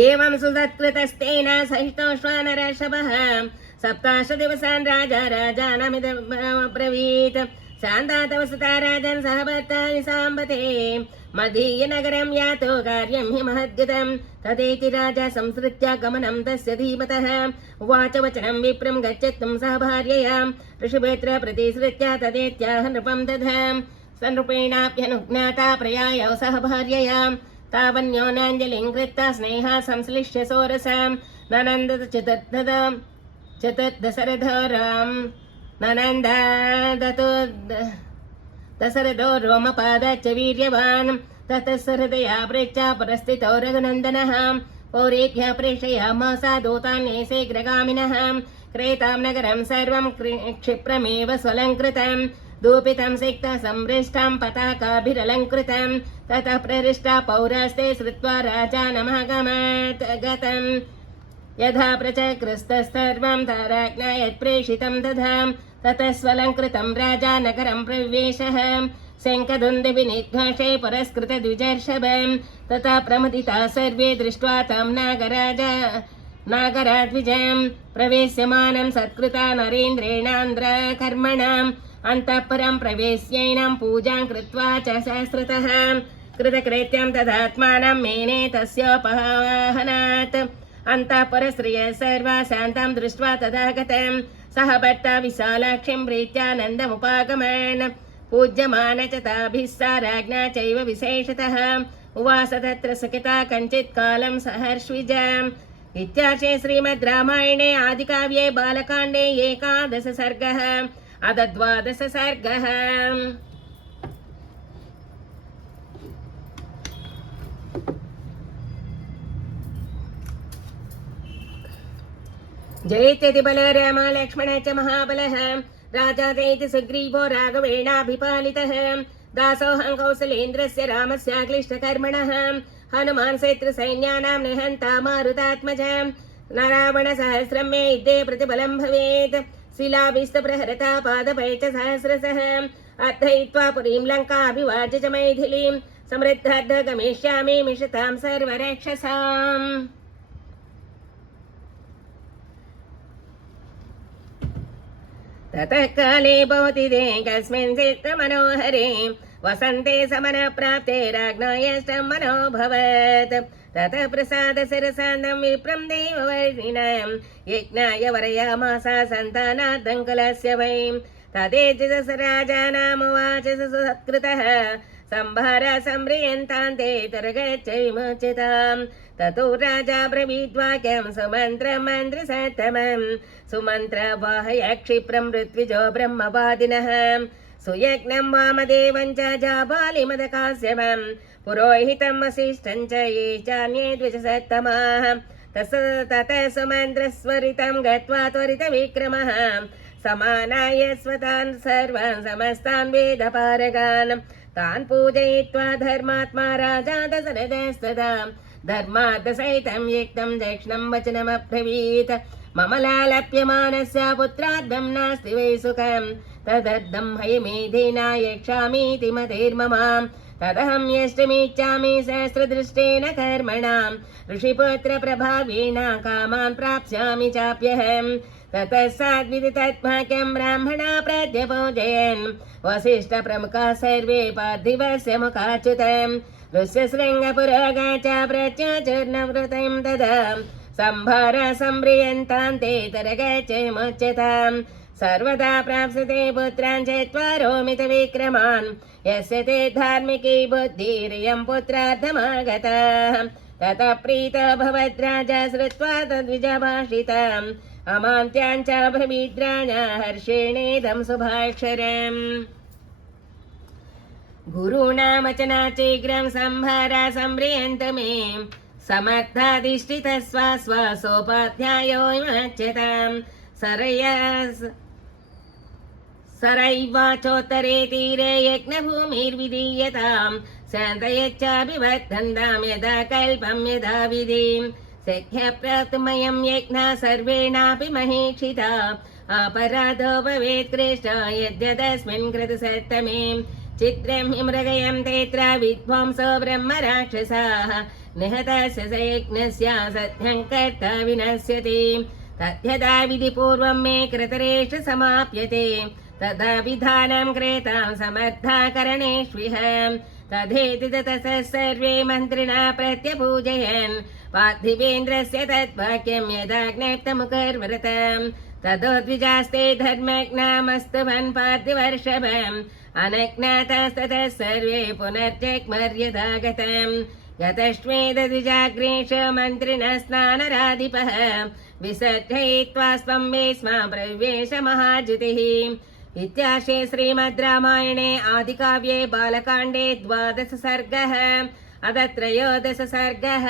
एवं सुसत्कृतस्तेन सहितोऽश्वानरषभः सप्ताशदिवसान् राजानमिदब्रवीत् शान्तातवसता राजन् सह भर्ता निसाम्बते मदीयनगरं यातो कार्यं हि महद्गतं तदेति राजा संसृत्य गमनं तस्य धीमतः उवाच वचनं विप्रं गच्छत्वं सह भार्यया ऋषिपेत्र प्रतिसृत्य तदेत्याह नृपं दधा सनृपेणाप्यनुज्ञाता प्रयायौ सह भार्यया तावन्योनाञ्जलिं कृत्वा स्नेहा संश्लिष्य सोरसां ननन्द चतुर्दशरथो राम ननन्द दशरथो रोमपादाच्च वीर्यवान् ततः सहृदया प्रेक्षा परस्थितो रघुनन्दनः पौरेभ्यः प्रेषयामास दूतान् शीघ्रगामिनः क्रेतां नगरं सर्वं क्षिप्रमेव स्वलङ्कृतं दूपितं सिक्तं संपृष्टं पताकाभिरलङ्कृतं ततः प्रहृष्टा पौरास्ते श्रुत्वा राजा नमगमत् गतम् यथा प्रचकृस्तस्तर्वं राज्ञा यत्प्रेषितं दधा ततः स्वलङ्कृतं राजा नगरं प्रविवेशः शङ्खधुन्दविनिघोषे पुरस्कृतद्विजर्षभं तथा प्रमुदिता सर्वे दृष्ट्वा तं नागराद्विजं प्रवेश्यमानं सत्कृता नरेन्द्रेणान्द्रकर्मणाम् अन्तःपुरं प्रवेश्यैनं पूजां कृत्वा च सहस्रतः कृतकृत्यं तदात्मानं मेने तस्योपहानात् अन्तःपुरस्त्रियः सर्वा शान्तां दृष्ट्वा तथा गतं सह भर्ता विशालाक्षीं प्रीत्या नन्दमुपागमन् पूज्यमान च ताभिः सा राज्ञा चैव विशेषतः उवास तत्र सुखिता कञ्चित् कालं सहर्ष्विजां इत्यार्षे श्रीमद् रामायणे आदिकाव्ये बालकाण्डे 11 सर्गः अथ 12 सर्गः। जयेत्यति बलो राम लक्ष्मण च महाबलः राजा चेति सुग्रीवो राघवेणाभिपालितः दासोऽहं कौसलेन्द्रस्य रामस्य क्लिष्टकर्मणः हनुमान् शत्रुसैन्यानां निहन्ता मारुतात्मजः न रावणसहस्रं मे युद्धे प्रतिबलं भवेत् शिलाभिस्तप्रहरता पादपै च सहस्रशः अर्थयित्वा पुरीं लङ्काभिवाज्य च मैथिलीं समृद्धार्थ गमिष्यामि मिषतां सर्वरक्षसाम्। ततः काले भवति ते कस्मिन् चित्तमनोहरे वसन्ते समनप्राप्ते राज्ञायष्टं मनोभवत् ततः प्रसादशिरसान्दं विप्रं देववर्षिणां यज्ञाय वरयामास सन्तानार्थं कुलस्य वै तदेतस राजानामुवाच सत्कृतः संभार सम्प्रियन्तान्ते तुर्गच्छ विमुच्यताम् ततो राजा ब्रवीद्वाक्यं सुमन्त्रं मन्त्रिसत्तमं सुमन्त्रवाहय क्षिप्रं ऋत्विजो ब्रह्मवादिनः सुयज्ञं वामदेवं च जाबालिमदकास्यवं पुरोहितं वसिष्ठं च ये चान्ये द्विजसत्तमाः ततः सुमन्त्रस्वरितं गत्वा त्वरितविक्रमः समानाय स्वतान् सर्वान् समस्तान् वेदपारगान् तान् पूजयित्वा धर्मात्मा राजा दशरथस्तदा धर्मार्थसहितं युक्तं दक्षिणं वचनमब्रवीत् मम लालप्यमानस्य पुत्राद्धं नास्ति वै सुखं तदर्थं हयमेधेना यक्षामीति मतेर्मम तदहं यष्टमिच्छामि सहस्रदृष्टेन कर्मणां ऋषिपुत्रप्रभावेण कामान् प्राप्स्यामि चाप्यहम् ततः साद्विदितत्वाक्यं ब्राह्मणा प्रत्यपूजयन् वसिष्ठप्रमुखाः सर्वे पार्थिवस्य मुखाच्युतं ऋष्यशृङ्गपुरोगा च प्रत्याचर्णव्रतं तदा संभार सम्प्रियन्तान्ते तरगच्छ विमुच्यतां सर्वदा प्राप्स्यते पुत्रान् चत्वारो मितविक्रमान् यस्य ते धार्मिकी बुद्धिरियं पुत्रार्थमागता ततः प्रीतो भवद्राजा श्रुत्वा तद्विजभाषितम् अमान्त्यां च ब्रवीद्राजा हर्षेणेदं शुभाक्षरम् गुरूणां वचनाचीघ्रं संभारा सम्प्रियन्त मे समर्थाधिष्ठितः स्वसोपाध्यायो विमुच्यतां सरैवाचोत्तरे तीरे यज्ञभूमिर्विधीयतां शान्तयच्चाभिवर्धन्तां यदा कल्पं यदा विधिं शक्यप्राप्तमयं यज्ञः सर्वेणापि महीक्षिता अपराधो भवेत् कृष्ण यद्यदस्मिन् कृतसत्तमे चित्रं हि मृगयं तेऽत्र विद्वांसो ब्रह्मराक्षसाः निहतस्य स यज्ञस्य सत्यं कर्ता विनश्यति तद्यदा विधिपूर्वं मे कृतरेष समाप्यते तदा विधानं क्रेतां समर्था करणेष्विह तथेति ततः सर्वे मन्त्रिणा प्रत्यपूजयन् पार्थिवेन्द्रस्य तद्वाक्यं यदाज्ञप्तमुखर्व्रतं तदोद्विजास्ते धर्मज्ञामस्तवन् पार्थिवर्षभम् अनज्ञातास्ततः सर्वे पुनर्जग्मर्यदागतम् गतश्वेदद्विजाग्रेष मन्त्रिणः स्नानराधिपः विसर्जयित्वा स्वं वेश्म प्रविवेश महाजुतिः। इत्यार्षे श्रीमद् रामायणे आदिकाव्ये बालकाण्डे 12 सर्गः अथ 13 सर्गः।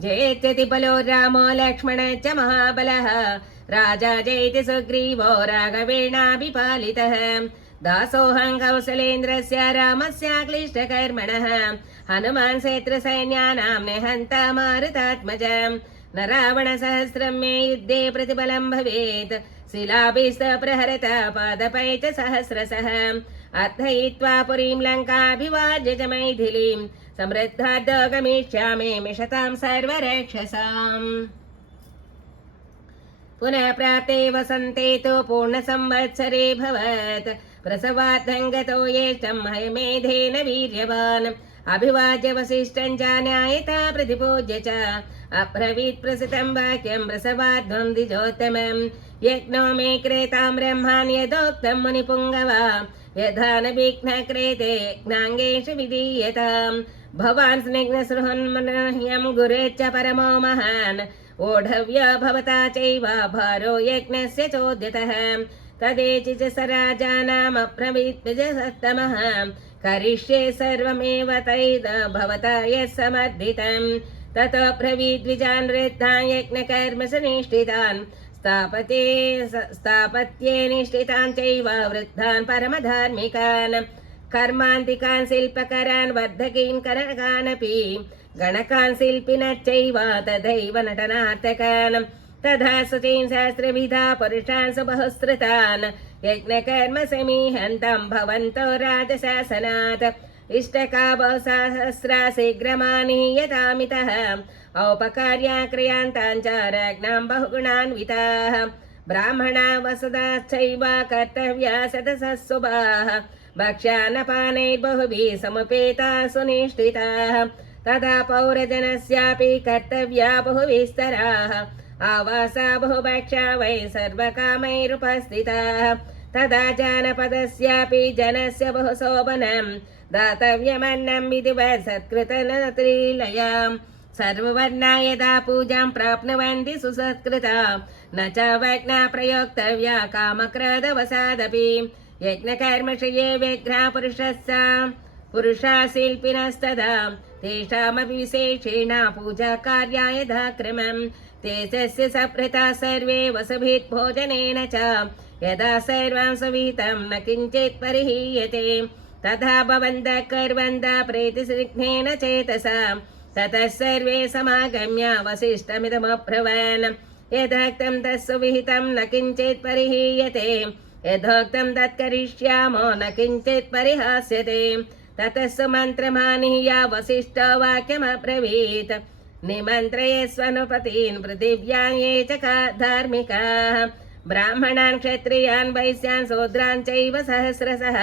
जयेत्यति बलो रामो लक्ष्मण च महाबलः राजा जयति सुग्रीवो राघवेणाभिपालितः दासोऽहं कौसलेन्द्रस्य रामस्य क्लिष्टकर्मणः हनुमान् शत्रुसैन्यानां निहन्ता मारुतात्मजः न रावणसहस्रं मे युद्धे प्रतिबलं भवेत् शिलाभिस्तप्रहरता पादपै च सहस्रशः अर्थयित्वा पुरीं लङ्काभिवाज्य च मैथिलीं समृद्धार्थ गमिष्यामि मिषतां सर्वरक्षसाम्। पुनः प्राप्ते वसन्ते तु पूर्णसंवत्सरे भवत् प्रसवाद्धं गतो येष्टं हयमेधेन वीर्यवान् अभिवाज्य वसिष्ठं च न्यायता प्रतिपूज्य च अब्रवीत् प्रसितं वाक्यं प्रसवाद्धं द्विजोत्तमं यज्ञो मे क्रेतां ब्रह्मान् यदोक्तं मुनिपुङ्गवा यथा न विघ्नः क्रेते यज्ञाङ्गेषु विधीयताम् भवान् स्निग्धसृहन्मह्यं गुरेच्च परमो महान् ओढव्य भवता चैव भारो यज्ञस्य चोद्यतः तदेचिच स राजानामब्रवीद्विजसत्तमः करिष्ये सर्वमेव तैद भवता यः समर्दितं ततो ब्रवीद्विजान् वृद्धान् यज्ञकर्मसु निष्ठितान् स्थापत्ये निष्ठितान् चैव वृद्धान् परमधार्मिकान् कर्मान्तिकान् शिल्पकरान् वर्धकीन् करकानपि गणकान् शिल्पिनश्चैव तथैव नटनार्थकान् तथा शुचीन् सहस्रविधा पुरुषान् सुबहुश्रुतान् यज्ञकर्मसमीहन्तं भवन्तो राजशासनात् इष्टकाभसहस्रा शीघ्रमानीयतामितः औपकार्याक्रियान्तान् च राज्ञां बहुगुणान्विताः ब्राह्मणा वसुदाश्चैव कर्तव्या शतसःशुभाः भक्ष्यान्नपानैर्बहुभिः समुपेता सुनिष्ठिताः तदा पौरजनस्यापि कर्तव्या बहुविस्तराः आवासा बहुभक्षा वै सर्वकामैरुपस्थिताः तदा जानपदस्यापि जनस्य बहुशोभनं दातव्यमन्नं विधिवत् सत्कृतनत्रिलयाम् सर्ववर्णा यदा पूजां प्राप्नुवन्ति सुसत्कृता न च वग्ना प्रयोक्तव्या कामक्रोधवशादपि यज्ञकर्मषु ये व्यग्रा पुरुषा शिल्पिनस्तदा तेषामपि विशेषेण पूजाकार्याय यथाक्रमम् तेजस्य सभृता सर्वे वसुभिः भोजनेन च यदा सर्वं सुविहितं न किञ्चित् परिहीयते तथा भवन्तः कुर्वन्तः प्रीतिस्निग्धेन चेतसा ततः सर्वे समागम्य वसिष्ठमिदमब्रवीन् यथोक्तं तत्सुविहितं न किञ्चित् परिहीयते यथोक्तं तत्करिष्यामो न किञ्चित् परिहास्यते ततः सुमन्त्रमानीय वसिष्ठो वाक्यमब्रवीत् निमन्त्रयेष्वनुपतीन् पृथिव्यां ये च धार्मिकाः ब्राह्मणान् क्षत्रियान् वैश्यान् शूद्रान् चैव सहस्रशः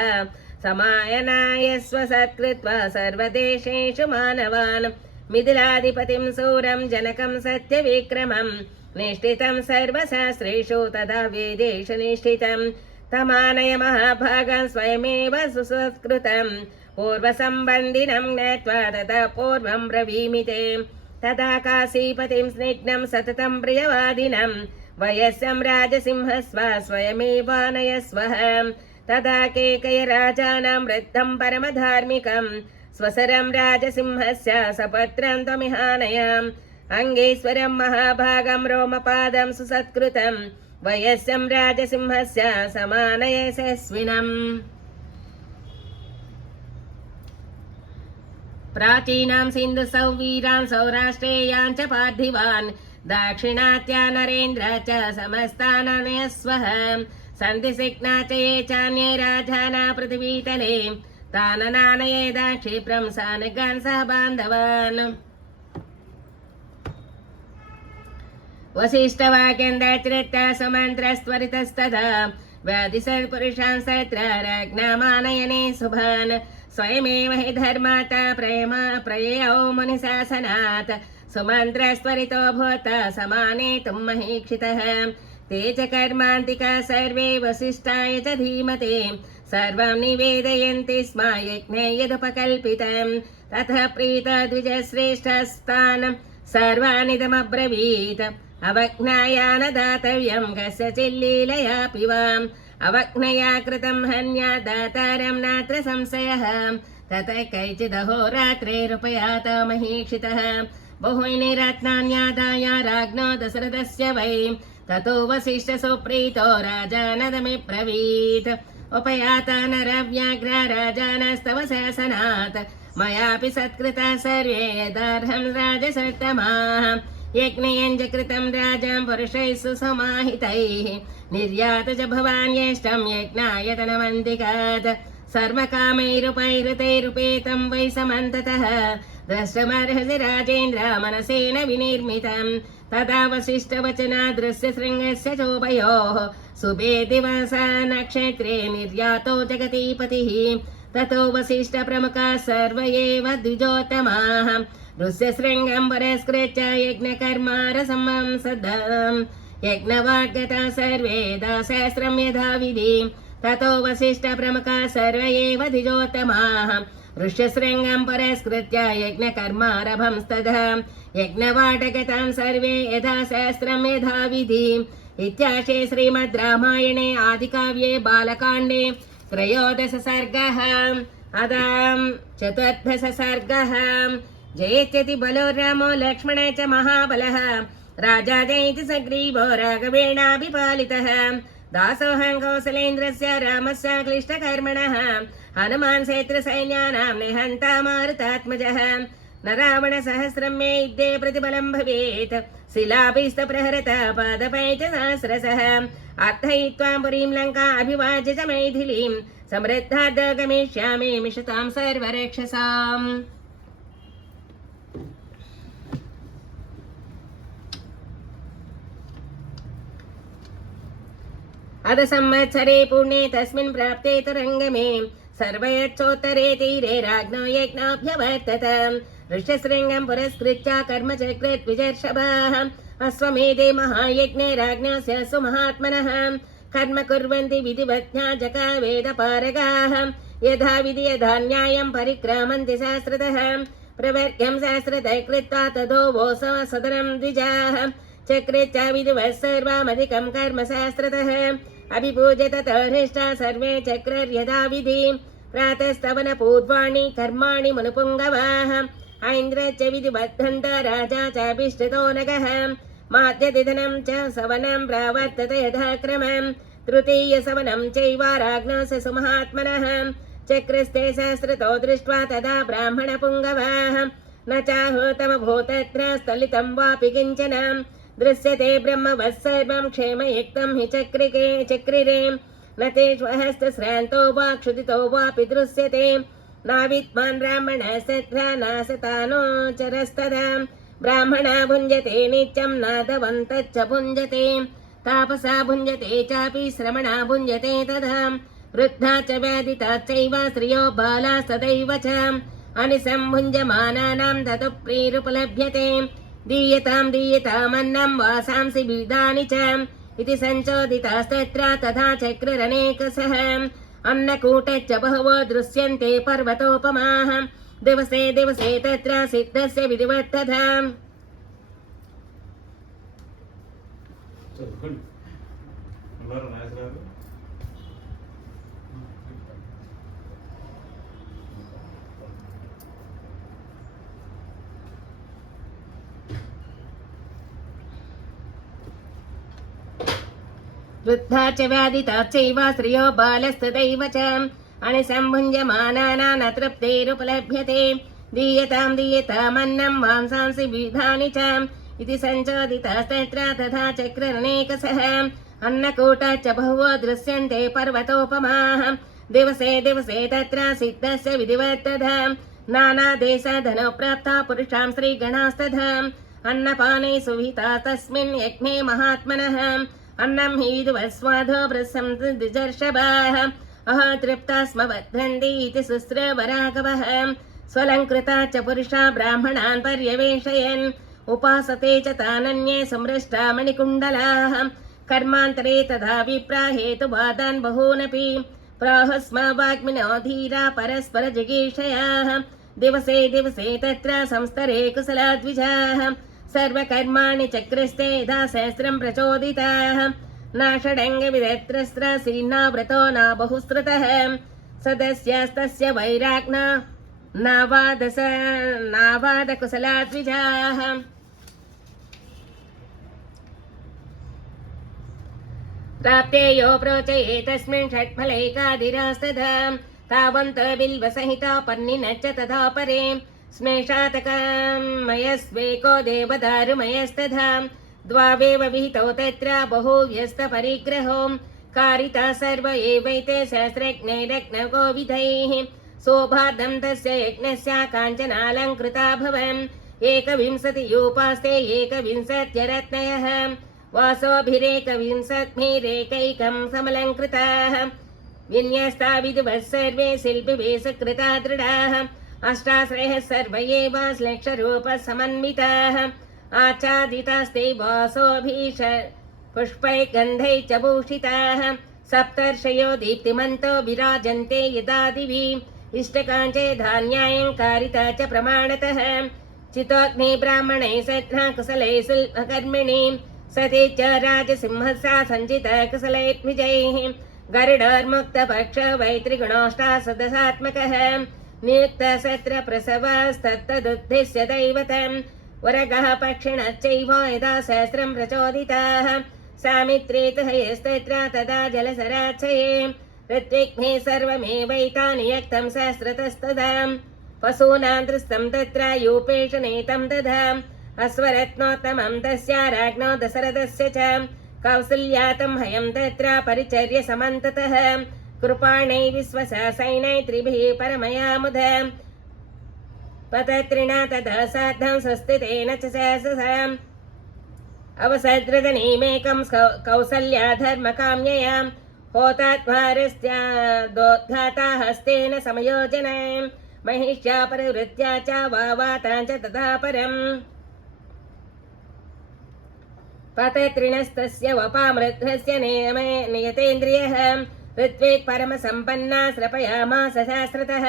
समायनाय स्वसत्कृत्वा सर्वदेशेषु मानवान् मिथिलाधिपतिं सूरं जनकं सत्यविक्रमं निष्ठितं सर्वशास्त्रेषु तदा वेदेषु निष्ठितं तमानय महाभागान् स्वयमेव सुसत्कृतं पूर्वसम्बन्धिनं ज्ञात्वा ततः पूर्वं ब्रवीमि ते तदा काशीपतिं स्निग्धं सततं प्रियवादिनं वयस्यं राजसिंहस्व स्वयमेवानयस्वः तदा केकय राजानां वृद्धं परमधार्मिकं स्वसरं राजसिंहस्य सपत्रं त्वमिहानयाम् अङ्गेश्वरं महाभागं रोमपादं सुसत्कृतं वयस्यं राजसिंहस्य समानयशस्विनम् प्राचीनां सिन्धुसौवीरान् सौराष्ट्रेयान् च पार्थिवान् दाक्षिणात्या नरेन्द्र च समस्ताननयस्वः सन्ति सिक्ना च ये चान्ये राजाना पृथिवीतले ताननानयेदा क्षिप्रं सानिगान् सह बान्धवान् वसिष्ठवाक्यं दैत्यृत्य सुमन्त्रस्त्वरितस्तदा व्याधिसत्पुरुषान् तत्र राज्ञामानयने शुभान् स्वयमेव हि धर्माता प्रययौ मुनिशासनात् सुमन्त्रस्त्वरितो भूत समानेतुं महीक्षितः ते च कर्मान्तिका सर्वे वसिष्ठाय च धीमते सर्वं निवेदयन्ति स्म यज्ञे यदुपकल्पितं ततः प्रीत द्विजश्रेष्ठस्तान् सर्वानिदमब्रवीत् अवज्ञाया न दातव्यं कस्यचिल्लीलयापि वाम् अवज्ञया कृतं हन्या दातारं नात्र संशयः ततः कैचिदहोरात्रेरुपयात महीक्षितः बहूनि रत्नान्यादाय राज्ञो दशरथस्य वै ततो वसिष्ठसुप्रीतो राजानदमिब्रवीत् उपयाता नरव्याघ्रा राजानस्तव शासनात् मयापि सत्कृता सर्वे यदार्हं राजसत्तमाः यज्ञयञ्च कृतं राजां पुरुषैः सुसमाहितैः निर्यात च भवान् यष्टं यज्ञायतनमन्तिकात् सर्वकामैरुपैरुतैरुपेतं वै समन्ततः द्रष्टुमर्हसि राजेन्द्र मनसेन विनिर्मितं तदा वसिष्ठवचना दृश्यशृङ्गस्य चोभयोः सुबेदिवसा नक्षत्रे निर्यातो जगतीपतिः ततो वसिष्ठप्रमुखाः सर्व एव द्विजोत्तमाः दृश्यशृङ्गं पुरस्कृत्य यज्ञकर्मारसमं सदाम् यज्ञवाड्गता सर्वे दासहस्रं यथा विधि ततो वसिष्ठप्रमुखाः सर्व एव द्विजोत्तमाः ऋष्यशृङ्गं पुरस्कृत्य यज्ञकर्मारभंस्तदा यज्ञवाटकतां सर्वे यथा सहस्रं यथाविधि इत्याशे श्रीमद् रामायणे आदिकाव्ये बालकाण्डे त्रयोदश सर्गः अदां चतुर्दश सर्गः जयत्यति बलो रामो लक्ष्मण च महाबलः राजा जयति सग्रीवो राघवेणाभिपालितः दासोऽहं कौसलेन्द्रस्य रामस्य क्लिष्टकर्मणः हनुमान् क्षेत्रसैन्यानां निहन्ता मारुतात्मजः न रावणसहस्रं मे युद्धे प्रतिबलं भवेत् शिलाभिस्तप्रहरत पादपै च सहस्रशः अर्थयित्वा पुरीं लङ्का अभिवाज्य च मैथिलीं समृद्धाद् गमिष्यामि मिषतां सर्वरक्षसाम्। अध संवत्सरे पुण्ये तस्मिन् प्राप्ते तुरङ्गमे सर्वयच्छोत्तरे तीरे राज्ञो यज्ञोऽभ्यवर्तत ऋष्यशृङ्गं पुरस्कृत्य कर्मचक्रत् विजर्षभाः अश्वमेधे महायज्ञे राज्ञस्य सुमहात्मनः कर्म कुर्वन्ति विधिवत्या जका वेदपारगाः यथा विधि यथा न्यायं परिक्रमन्ति सहस्रतः प्रवर्ग्यं सहस्रतः कृत्वा ततो वो सदनं द्विजाः चक्रे च विधिवत् सर्वमधिकं कर्म सहस्रतः अभिपूज्य ततो हृष्टा सर्वे चक्रर्यथा विधि प्रातस्तवन पूर्वाणि कर्माणि मनुपुङ्गवाः ऐन्द्रश्च विधिवद्धन्त राजा चाभिष्टितो नगः माध्यदिधनं च सवनं प्रावर्तत यथाक्रमं तृतीयसवनं चैव राज्ञस्य सुमहात्मनः चक्रस्ते सहस्रतो दृष्ट्वा तदा ब्राह्मणपुङ्गवाः न चाहूतमभूतत्र स्थलितं वापि किञ्चन दृश्यते ब्रह्मवत् सर्वं क्षेमयुक्तं हि चक्रिरे न तेष्वहस्तश्रान्तो वा क्षुदितो वापि दृश्यते नाविद्वान् ब्राह्मणस्तत्र नासतानोचरस्तदा ब्राह्मणा भुञ्जते नित्यं नादवन्तच्च भुञ्जते तापसा भुञ्जते चापि श्रमणा भुञ्जते तदा वृद्धा च व्याधिता चैव स्त्रियो बालास्तदैव च अनिसम्भुञ्जमानानां ततु प्रीरुपलभ्यते दीयतामन्नं वासांसि विविधानि च इति संचोदितास्तत्र तथा चक्ररनेकशः अन्नकूटश्च बहवो दृश्यन्ते पर्वतोपमाः दिवसे दिवसे तत्र सिद्धस्य विधिवत्तथा वृद्धा च व्याधिता चैव स्त्रियो बालस्तदैव च अनिसम्भुञ्जमानानां न तृप्तिरुपलभ्यते दीयतामन्नं वांसांसि विविधानि च इति संचोदितास्तत्र तथा चक्ररनेकशः अन्नकूटश्च बहवो दृश्यन्ते पर्वतोपमाः दिवसे दिवसे तत्र सिद्धस्य विधिवत्तथा नानादेशधनो प्राप्ता पुरुषां श्रीगणास्तथा अन्नपाने सुविहिता तस्मिन् यज्ञे महात्मनः अन्नं हि विधिवत्स्वादो भृशं द्विजर्षभाः अहतृप्ता स्म वर्धन्ति इति शुश्रवराघवः स्वलङ्कृता च पुरुषा ब्राह्मणान् पर्यवेशयन् उपासते च तानन्ये समृष्टा मणिकुण्डलाः कर्मान्तरे तथा विप्रा हेतुवादान् बहूनपि प्राह स्म वाग्मिनो धीरा परस्पर जिगीषयाः दिवसे दिवसे तत्र संस्तरे कुशलाद्विजाः सर्वकर्माणि चक्रस्ते यथा सहस्रं प्रचोदिताः न षडङ्गविदत्रस्रसीन्ना व्रतो न बहुश्रुतः सदस्यास्तस्य वैराग्ना नावादकुशलाद्विजाः प्राप्ते यो प्रोचये तस्मिन् षट्फलैकाधिरास्तथा तावन्त बिल्वसहिता पर्णिनश्च तथा परे स्मेषातकमयस्वेको देवदारुमयस्तथा द्वावेव विहितौ तत्र बहुव्यस्तपरिग्रहो कारिता सर्व एवैते सहस्रज्ञैरग्नगोविधैः सौभार्दं तस्य यज्ञस्य काञ्चनालङ्कृता भवन् एकविंशतियूपास्ते एकविंशत्यरत्नयः वासोभिरेकविंशद्भिरेकैकं समलङ्कृताः विन्यस्ता विधिवत् सर्वे शिल्पिभिः सकृता दृढाः अष्टाश्रयः सर्व एव श्लेक्षरूपसमन्विताः आच्छादितास्ते वासोभिष पुष्पैः गन्धैः च भूषिताः सप्तर्षयो दीप्तिमन्तो विराजन्ते यदा दिवि इष्टकाञ्चे धान्यायं कारिता च प्रमाणतः चितोऽग्नि ब्राह्मणैः सत्ना कुशलैः शिल्पकर्मिणीं सती च राजसिंहसा सञ्चिता कुशलैर्विजयैः गरुडोर्मुक्तपक्ष वैत्रिगुणोष्टाशदशात्मकः नियुक्तसत्रप्रसवास्तत्तदुद्दिश्य दैवतम् वरगः पक्षिणश्चैव यदा सहस्रं प्रचोदिताः सामित्रे तु हयस्तत्र तदा जलसराच्छये ऋत्विग्मे सर्वमेवैतानि यक्तं सहस्रतस्तदा पशूनां दृष्टं तत्र यूपेशनेतं दधा अश्वरत्नोत्तमं तस्य राज्ञो दशरथस्य च कौसल्यातं हयं तत्र परिचर्य समन्ततः कृपाणै विश्वसैनै त्रिभिः परमया मुद पतत्रिणा ततः सार्धं स्वस्तितेन च सहस्रम् अवसद्रजनीमेकं कौसल्या धर्मकाम्यया होतात्मारस्यादोद्घाता हस्तेन समयोजने महिष्या परिवृत्या च वावाता च तथा परम् पतत्रिणस्तस्य वपामृद्धस्य नियतेन्द्रियः ऋत्विक् परमसम्पन्ना स्रपयामास शास्त्रतः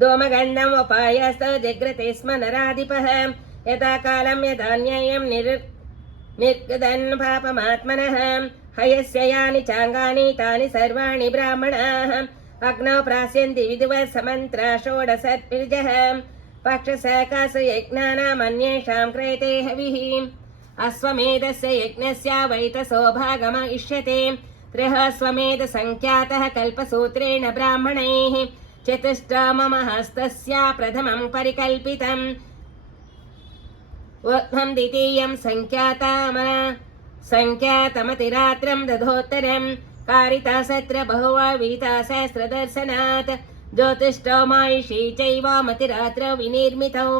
दोमगण्डं वपायास्त जग्रते स्म नराधिपः यथा कालं यदा न्यायं निर्गदन् पापमात्मनः हयस्य यानि चाङ्गानि तानि सर्वाणि ब्राह्मणाः अग्नौ प्रास्यन्ति विधिवत् समन्त्रा षोडशद्विजः पक्षसकाशयज्ञानाम् अन्येषां क्रियते हविः अश्वमेधस्य यज्ञस्य वैतसो भागम इष्यते त्रिः स्वमेधसङ्ख्यातः कल्पसूत्रेण ब्राह्मणैः चतुष्टममहस्तस्य प्रथमं परिकल्पितम् ऊर्ध्वं द्वितीयं सङ्ख्यातमतिरात्रं दधोत्तरं कारितासत्र बहुवीता सहस्रदर्शनात् ज्योतिष्ठमायुषी चैव मतिरात्र विनिर्मितौ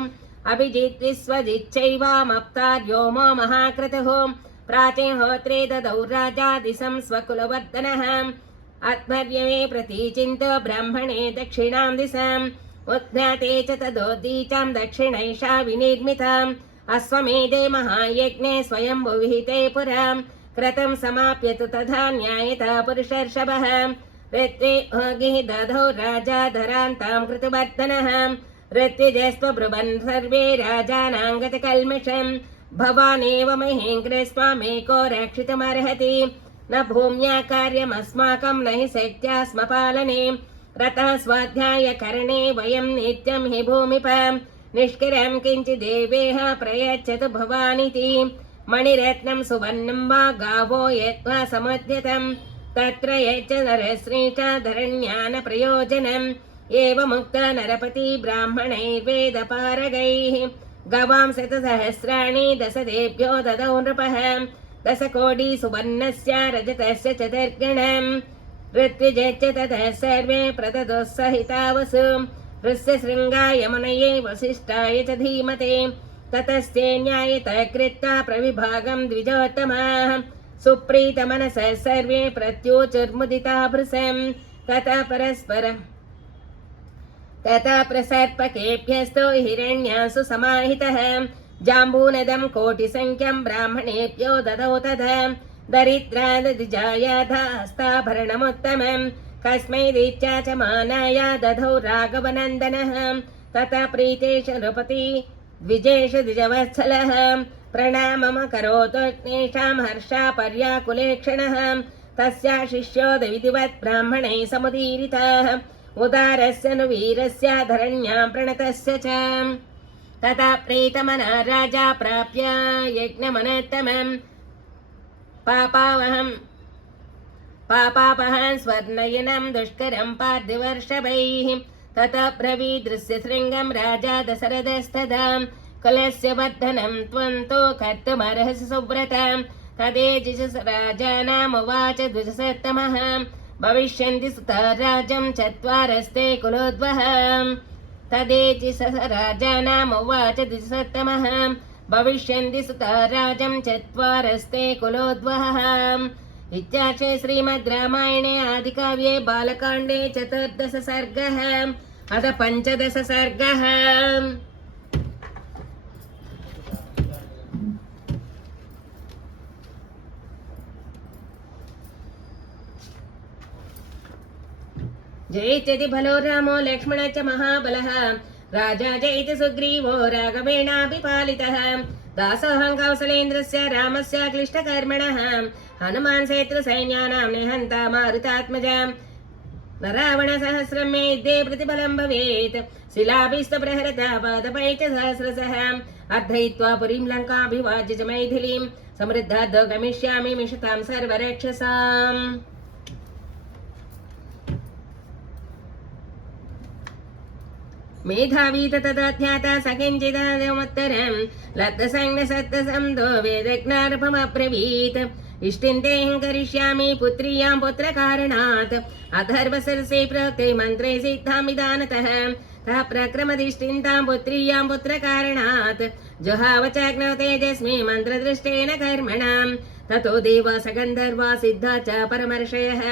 अभिजित् विश्वजिच्चैवामप्तार्योमो महाक्रतुः प्राचीहोत्रे ददौ राजा दिशं स्वकुलवर्धनः आत्मर्यमे प्रतीचिन्तो ब्राह्मणे दक्षिणां दिशाम् उद्घाते च तदोदीचां दक्षिणैषा विनिर्मिताम् अश्वमेधे महायज्ञे स्वयंभुविहिते पुरा कृतं समाप्य तु तथा न्यायतः पुरुषर्षभः ऋत्विगिः दधौ राजा धरान्तां कृतवर्धनः ऋत्विजस्त्वब्रुवन् सर्वे राजानाङ्गतकल्मषम् भवानेव महेन्द्रस्वामेको रक्षितुमर्हति न भूम्या कार्यमस्माकं न हि शक्या स्म पालने रतः स्वाध्यायकरणे वयं नित्यं हि भूमिप निष्किरं किञ्चिदेवेह प्रयच्छतु भवानिति मणिरत्नं सुवर्णं वा गावो यद्वा समुद्यतं तत्र यच्च नरश्री च धरण्यान प्रयोजनम् एवमुक्त नरपति ब्राह्मणैर्वेदपारगैः गवां शतसहस्राणि दशदेभ्यो ददौ नृपः 10 कोटि सुवर्णस्य रजतस्य चतुर्गणम् ऋत्विजश्च ततः सर्वे प्रददोः सहितावसु ऋष्यशृङ्गाय मुनये वसिष्ठाय च धीमते ततस्तेऽन्यायतः कृत्वा प्रविभागं द्विजोत्तमाः सुप्रीतमनसः सर्वे प्रत्युचुर्मुदिता भृशं ततः प्रसर्पकेभ्यस्तु हिरण्यासु समाहितः जाम्बूनदं कोटिसङ्ख्यं ब्राह्मणेभ्यो ददौ तथा दरिद्रादधिजायाधास्ताभरणमुत्तमं कस्मै दीक्षा च मानाय दधौ राघवनन्दनः ततः प्रीतेश नृपति द्विजेश द्विजवत्सलः प्रणाममकरोत्तेषां हर्षापर्याकुलेक्षणः तस्या शिष्योदविधिवत् ब्राह्मणैः समुदीरिताः उदारस्य नु वीरस्य धरण्यां प्रणतस्य च तथा प्रीतमना राजा प्राप्य यज्ञमनोत्तमं पापापहं स्वर्णयनं दुष्करं पार्थिवर्षभैः ततः ब्रवीदृश्यशृङ्गं राजा दशरथस्तदा कुलस्य वर्धनं त्वन्तो कर्तुमर्हसि सुव्रतां तदेजिष राजानामुवाच द्विजसत्तमः भविष्यन्ति सुता राजं चत्वारस्ते कुलोद्वः तदेजिष राजानामुवाच द्विजसत्तमः भविष्यन्ति सुता राजं चत्वारस्ते कुलोद्वः इत्यार्षे श्रीमद् रामायणे आदिकाव्ये बालकाण्डे 14 सर्गः अथ 15 सर्गः। जयिष्यति भलो रामो लक्ष्मण च महाबलः राजा जयति सुग्रीवो राघवेणापि पालितः दासोऽहं कौसलेन्द्रस्य रामस्य क्लिष्टकर्मणः हनुमान् शत्रुसैन्यानां निहन्ता मारुतात्मजा न रावणसहस्रं मे युद्धे प्रतिफलं भवेत् शिलाभिस्तप्रहरता पादपै च सहस्रशः अर्धयित्वा पुरीं लङ्काभिवाज्य च मैथिलीं समृद्धाद्दौ गमिष्यामि मिषतां सर्वरक्षसाम् मेधावी तदाध्याता सकिञ्चिदमुत्तरं लब्धसंज्ञसत्तसंदो वेदज्ञानपमब्रवीत् इष्टिन्तेऽहं करिष्यामि पुत्र्यां पुत्रकारणात् अथर्वसरसे प्रोक्ते मन्त्रे सिद्धामिदानतः तः प्रक्रमदिष्टिन्तां पुत्र्यां पुत्रकारणात् जुहाव चाग्नौ तेजस्मि मन्त्रदृष्टेन कर्मणां ततो देवा सगन्धर्वा सिद्धा च परमर्षयः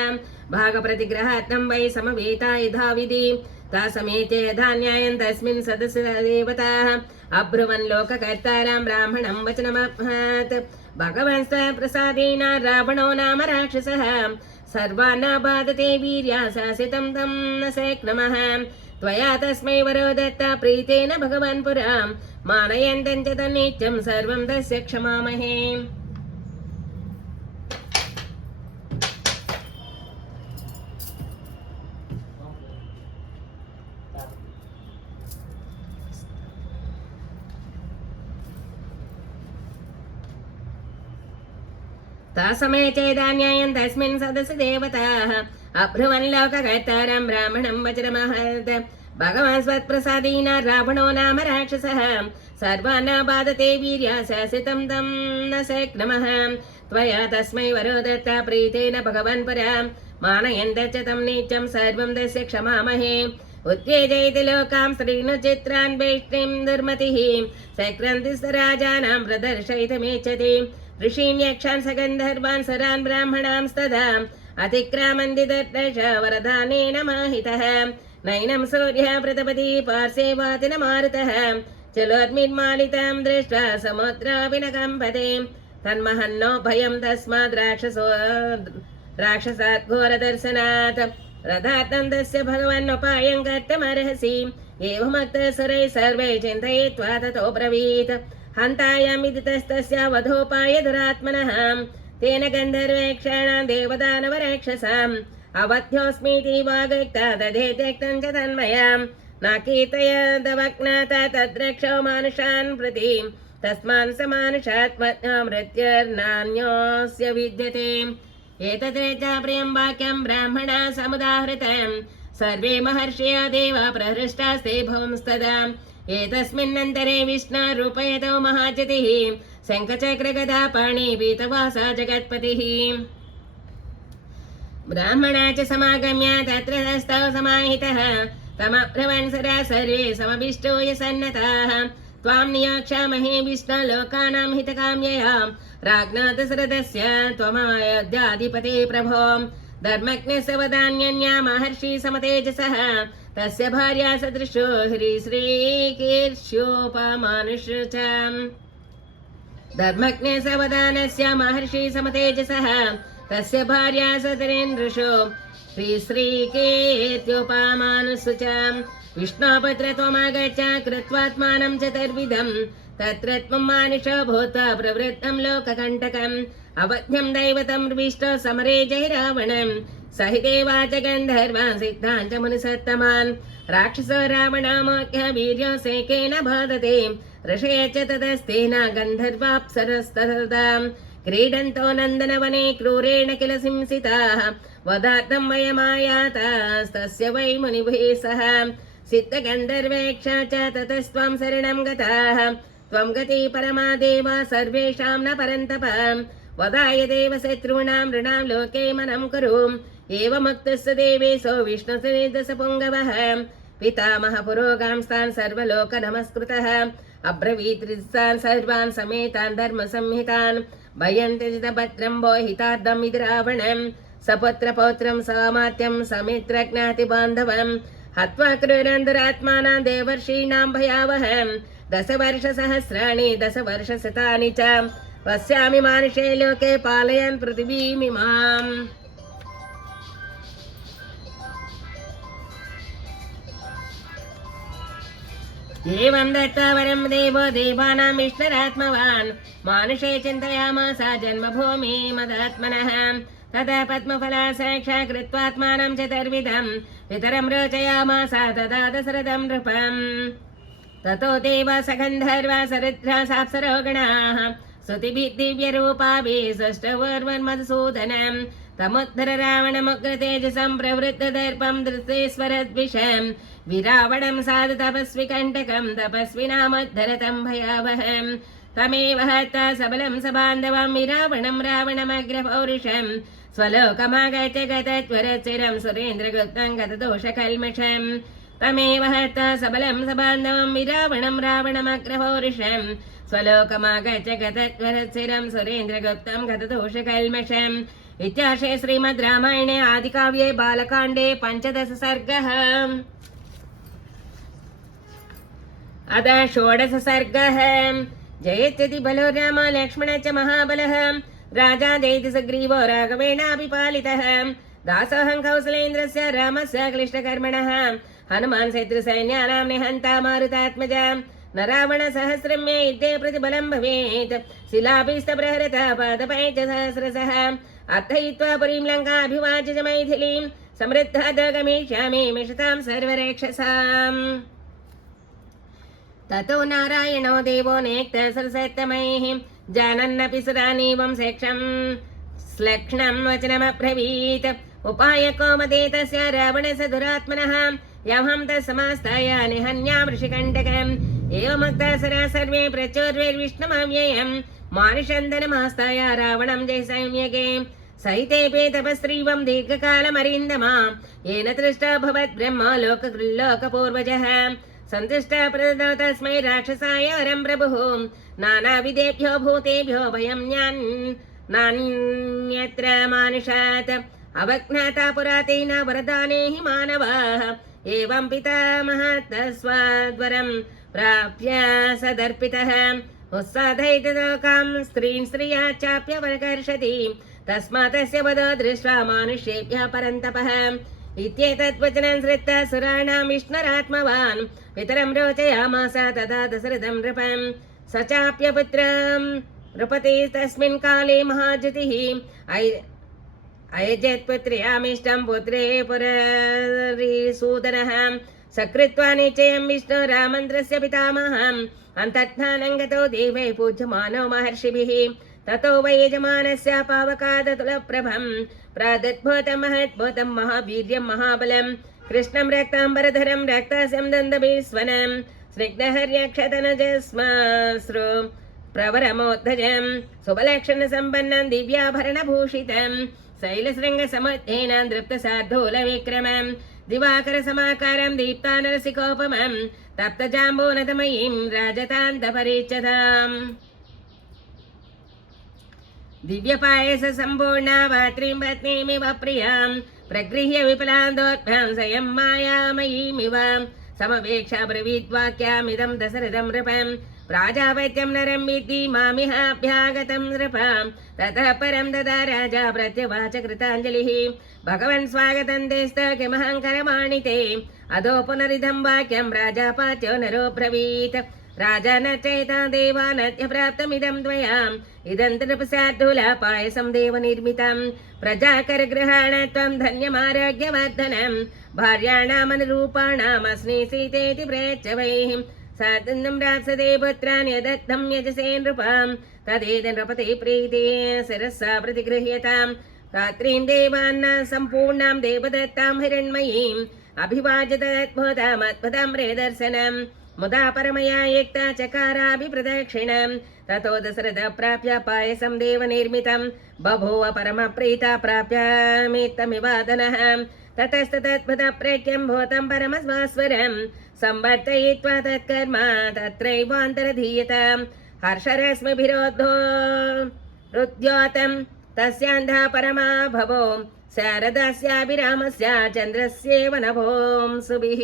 भागप्रतिग्रहात्मं वै समवेता यथाविधि तासमेते धान्यायन् तस्मिन् सदस्य देवताः अब्रुवन् लोककर्तारां ब्राह्मणं वचनमभ्यात् भगवन् प्रसादेन रावणो नाम राक्षसः सर्वान् बाधते वीर्या शासितं तं न शक्नुमः त्वया तस्मै वरो दत्ता प्रीतेन भगवन् पुरा मानयन्तं च तन्नित्यं सर्वं तस्य क्षमामहे तासमये चेदान्यायन् तस्मिन् सदसि देवताः अब्रुवन् लोककर्तारं ब्राह्मणं वज्रमहत् भगवान् स्वत्प्रसादेन रावणो नाम राक्षसः सर्वान् बाधते वीर्या शासितं तं न शक्नुमः त्वया तस्मै वरो दत्ता प्रीतेन भगवन् परा मानयन्त च तं नीचं सर्वं तस्य क्षमामहे उत्तेजयति लोकां स्त्रीनुचित्रान् वेष्टिं दुर्मतिः सक्रन्तिस्तराजानां प्रदर्शयितुमिच्छति ऋषीन् यक्षान् सगन्धर्वान् सरान् ब्राह्मणांस्तदा अतिक्रामन्ति दर्दश वरदानेन माहितः नैनं सूर्यः प्रतपति पार्श्वे वाति न मारुतः चलोर्मिर्मालितां दृष्ट्वा समुद्रापि न कम्पते तन्महन्नो भयं तस्मात् राक्षसात् घोरदर्शनात् रथार्थं तस्य भगवन्नुपायं कर्तुमर्हसि एवमुक्तसुरैः सर्वे चिन्तयित्वा ततो ब्रवीत् हन्तायामिति तस्तस्य वधोपाय दुरात्मनः तेन गन्धर्वेक्षाणां देवदानवराक्षसाम् अवध्योऽस्मीति वागक्ता दधे त्यक्तं च तन्मयां न कीर्तयदवज्ञाता तद्रक्षो मानुषान् प्रति तस्मान् स मानुषात्मज्ञो मृत्युर्नान्योऽस्य विद्यते एतत् च प्रियं वाक्यं ब्राह्मणा समुदाहृतं सर्वे महर्षयः देवा प्रहृष्टास्ते भवंस्तदा एतस्मिन्नन्तरे विष्णुरूपयतो महाजतिः शङ्खचक्रगदा पाणिपीतवासा जगत्पतिः ब्राह्मणा च समागम्य तत्र तस्थौ समाहितः तमब्रवन् सदा सर्वे समभिष्टो यसन्नताः त्वां नियोक्ष्यामहे विष्णुलोकानां हितकाम्यया राज्ञा दशरथस्य त्वमयोध्याधिपते प्रभो धर्मज्ञस्य वदान्यन्या महर्षि समतेजसः तस्य भार्या सदृशो श्रीकीर्ष्योपमानुष च धर्मज्ञस्य वदानस्य महर्षि समतेजसः तस्य भार्या सदरेन्द्रशो श्रीकीर्त्योपमानुष च विष्णुपुत्र त्वमागच्छ कृत्वात्मानं चतुर्विधं तत्र त्वं मानुषो भूत्वा प्रवृत्तं लोककण्टकम् अवध्यं दैवतं विष्णो समरे जय रावणं सहितेवा च गन्धर्वान् सिद्धान् च मुनिसत्तमान् राक्षसो रावणामोख्य वीर्योऽसेकेन बाधते ऋषये च ततस्तेन गन्धर्वाप्सरस्तदा क्रीडन्तो नन्दनवने क्रूरेण किल हिंसिताः वधार्थं वयमायातास्तस्य वै मुनिभिः सह सिद्धगन्धर्वेक्षा च ततस्त्वं शरणं गताः त्वं गति परमा देवा सर्वेषां न परन्तप वदाय देव शत्रूणां नृणां लोके मनं कुरु एवमुक्तस्य देवेशो विष्णुसुनिर्दशपुङ्गवः पितामह पुरोगांस्तान् सर्वलोक नमस्कृतः अब्रवीत्रिस्तान् सर्वान् समेतान् धर्मसंहितान् भयन्ति चितभद्रं बोहितार्थम् इति रावणं सपुत्रपौत्रं सामात्यं समित्रज्ञातिबान्धवम् हत्वा क्रूरन्दुरात्मानां देवर्षीणां भयावहं दशवर्षसहस्राणि दशवर्षशतानि च पश्यामि मानुषे लोके पालयन् पृथिवीमिमाम् एवं दत्त्वा वरं देवो देवानां विष्णुरात्मवान् मानुषे चिन्तयामास जन्मभूमि मदात्मनः तदा पद्मफला साक्षा कृत्वात्मानं चतुर्विधं पितरं रोचयामास तदा दशरथं नृपम् ततो देवा सगन्धर्वा सरुद्रा साप्सरो गणाः स्तुतिभिः दिव्यरूपाभिः सृष्टवर्मन्मधुसूदनं तमुद्धर रावणमुग्रतेजसं प्रवृद्धदर्पं धृतेश्वरद्विषं विरावणं साधु तपस्वि कण्टकं तपस्विनामुद्धरतं भयावहं तमेव हत्वा सबलं सबान्धवं विरावणं रावणमग्रपौरुषं स्वलोकमागत्य गतत्वरचिरं सुरेन्द्रगुप्तं गतदोषकल्मषं तमेव हत्वा सबलं सबान्धवं विरावणं रावणमग्रपौरुषं स्वलोकमागत्य गतत्वरचिरं सुरेन्द्रगुप्तं गतदोषकल्मषम् इत्याशे श्रीमद् रामायणे आदिकाव्ये बालकाण्डे 15 सर्गः। अथ 16 सर्गः। जयत्यति बलो राम लक्ष्मण च महाबलः राजा जयति सुग्रीवो राघवेणाभिपालितः दासोऽहं कौसलेन्द्रस्य रामस्य क्लिष्टकर्मणः हनुमान् शत्रुसैन्यानां निहन्ता मारुतात्मजा न रावण सहस्रं मे युद्धे प्रतिबलं भवेत् शिलाभिस्तप्रहरता पादपै च सहस्रशः अर्थयित्वा पुरीं लङ्काभिवाच्य च मैथिलीं समृद्धात् गमिष्यामि मिषतां सर्वरेक्षसाम् ततो नारायणो देवो नेक्तः सरसत्तमैः जानन्नपि सुरानीवं शेक्षं श्लक्ष्णं वचनमब्रवीत् उपायको मदे तस्य रावणस्य दुरात्मनः यमहं तत्समास्ताय निहन्यां ऋषिकण्टकम् एवमुक्ता सरा सर्वे प्रचोर्विर्विष्णुमव्ययम् मानुषन्दनमास्ताय रावणं जयसंज्ञके सहितेऽपि तपस्त्रीवं दीर्घकालमरिन्दमा येन दृष्टा भवद्ब्रह्म लोकपूर्वजः सन्तुष्टा प्रददौ तस्मै राक्षसाय वरं प्रभुः नानाविधेभ्यो भूतेभ्यो भयं नान्यत्र मानुषात् अवज्ञाता पुरातेन वरदाने हि मानवाः एवं पितामहस्तस्वाद्वरं प्राप्य सदर्पितः उत्साधयितलोकां स्त्रीन् स्त्रिया चाप्यवकर्षति तस्मात् तस्य वधो दृष्ट्वा मानुष्येभ्यः परन्तपः इत्येतद्वचनं श्रुत्वा सुराणां विष्णुरात्मवान् पितरं रोचयामास तदा दशरथं नृपं स चाप्यपुत्रं नृपति तस्मिन् काले महाज्योतिः अयजत्पुत्र्यामिष्टं पुत्रे पुररीसूदनः सकृत्वा निश्चयं विष्णु रामन्द्रस्य पितामहम् अन्तर्धानं गतो देवै पूज्यमानो महर्षिभिः ततो वै यजमानस्य पावकादतुलप्रभं प्रादुद्भूतं महद्भूतं महावीर्यं महाबलं कृष्णं रक्ताम्बरधरं रक्तास्यं दन्दभीस्वनं स्निग्धहर्यक्षतनजस्माश्रु प्रवरमोद्धजं सुबलक्षणसम्पन्नं दिव्याभरणभूषितं शैलशृङ्गसमुद्धेन दृप्तशार्दूलविक्रमं दिवाकरसमाकारं दीप्तानरसिकोपमं तप्तजाम्बूनतमयीं राजतान्तपरिच्छदाम् दिव्यपायससम्पूर्णा भात्रीं पत्नीमिव प्रियां प्रगृह्य विपलान्दोत्भ्यां स्वयं मायामयीमिव समवेक्षा ब्रवीद्वाक्यामिदं दशरथं नृपं प्राजापत्यं नरं विद्धि मामिहाभ्यागतं नृपां ततः परं ददा राजा प्रत्युवाच कृताञ्जलिः भगवन् स्वागतं तेस्त किमहं करमाणि ते अधो पुनरिदं वाक्यं राजापात्यो नरो ब्रवीत् राजा न चेता देवानद्य प्राप्तमिदं द्वयाम् इदं नृपशार्दूला पायसं देवनिर्मितं प्रजाकरगृहाण त्वं धन्यमारोग्यवर्धनं भार्याणामनुरूपाणामस्मि सीतेति प्रेत्य वैः सादन्नं राक्षसे पुत्रान् यदत्तं यजसे नृपां तदेद नृपते प्रीते शिरसा प्रतिगृह्यतां रात्रिं देवान्न सम्पूर्णां देवदत्तां हिरण्मयीम् अभिवाज्यतद्भुतमद्भुतं प्रियदर्शनं मुदा परमया युक्ता चकाराभिप्रदक्षिणं ततो दशरथ प्राप्य पायसं देवनिर्मितं बभूव परमप्रीता प्राप्यामित्तमिवादनः ततस्तदद्भुतप्रज्ञं भूतं परमस्वास्वरं संवर्धयित्वा तत्कर्म तत्रैवान्तरधीयतां हर्षरश्मिभिरोद्धोरुद्योतं तस्यान्धः परमा भवो शारदास्याभिरामस्य चन्द्रस्येव नभों सुभिः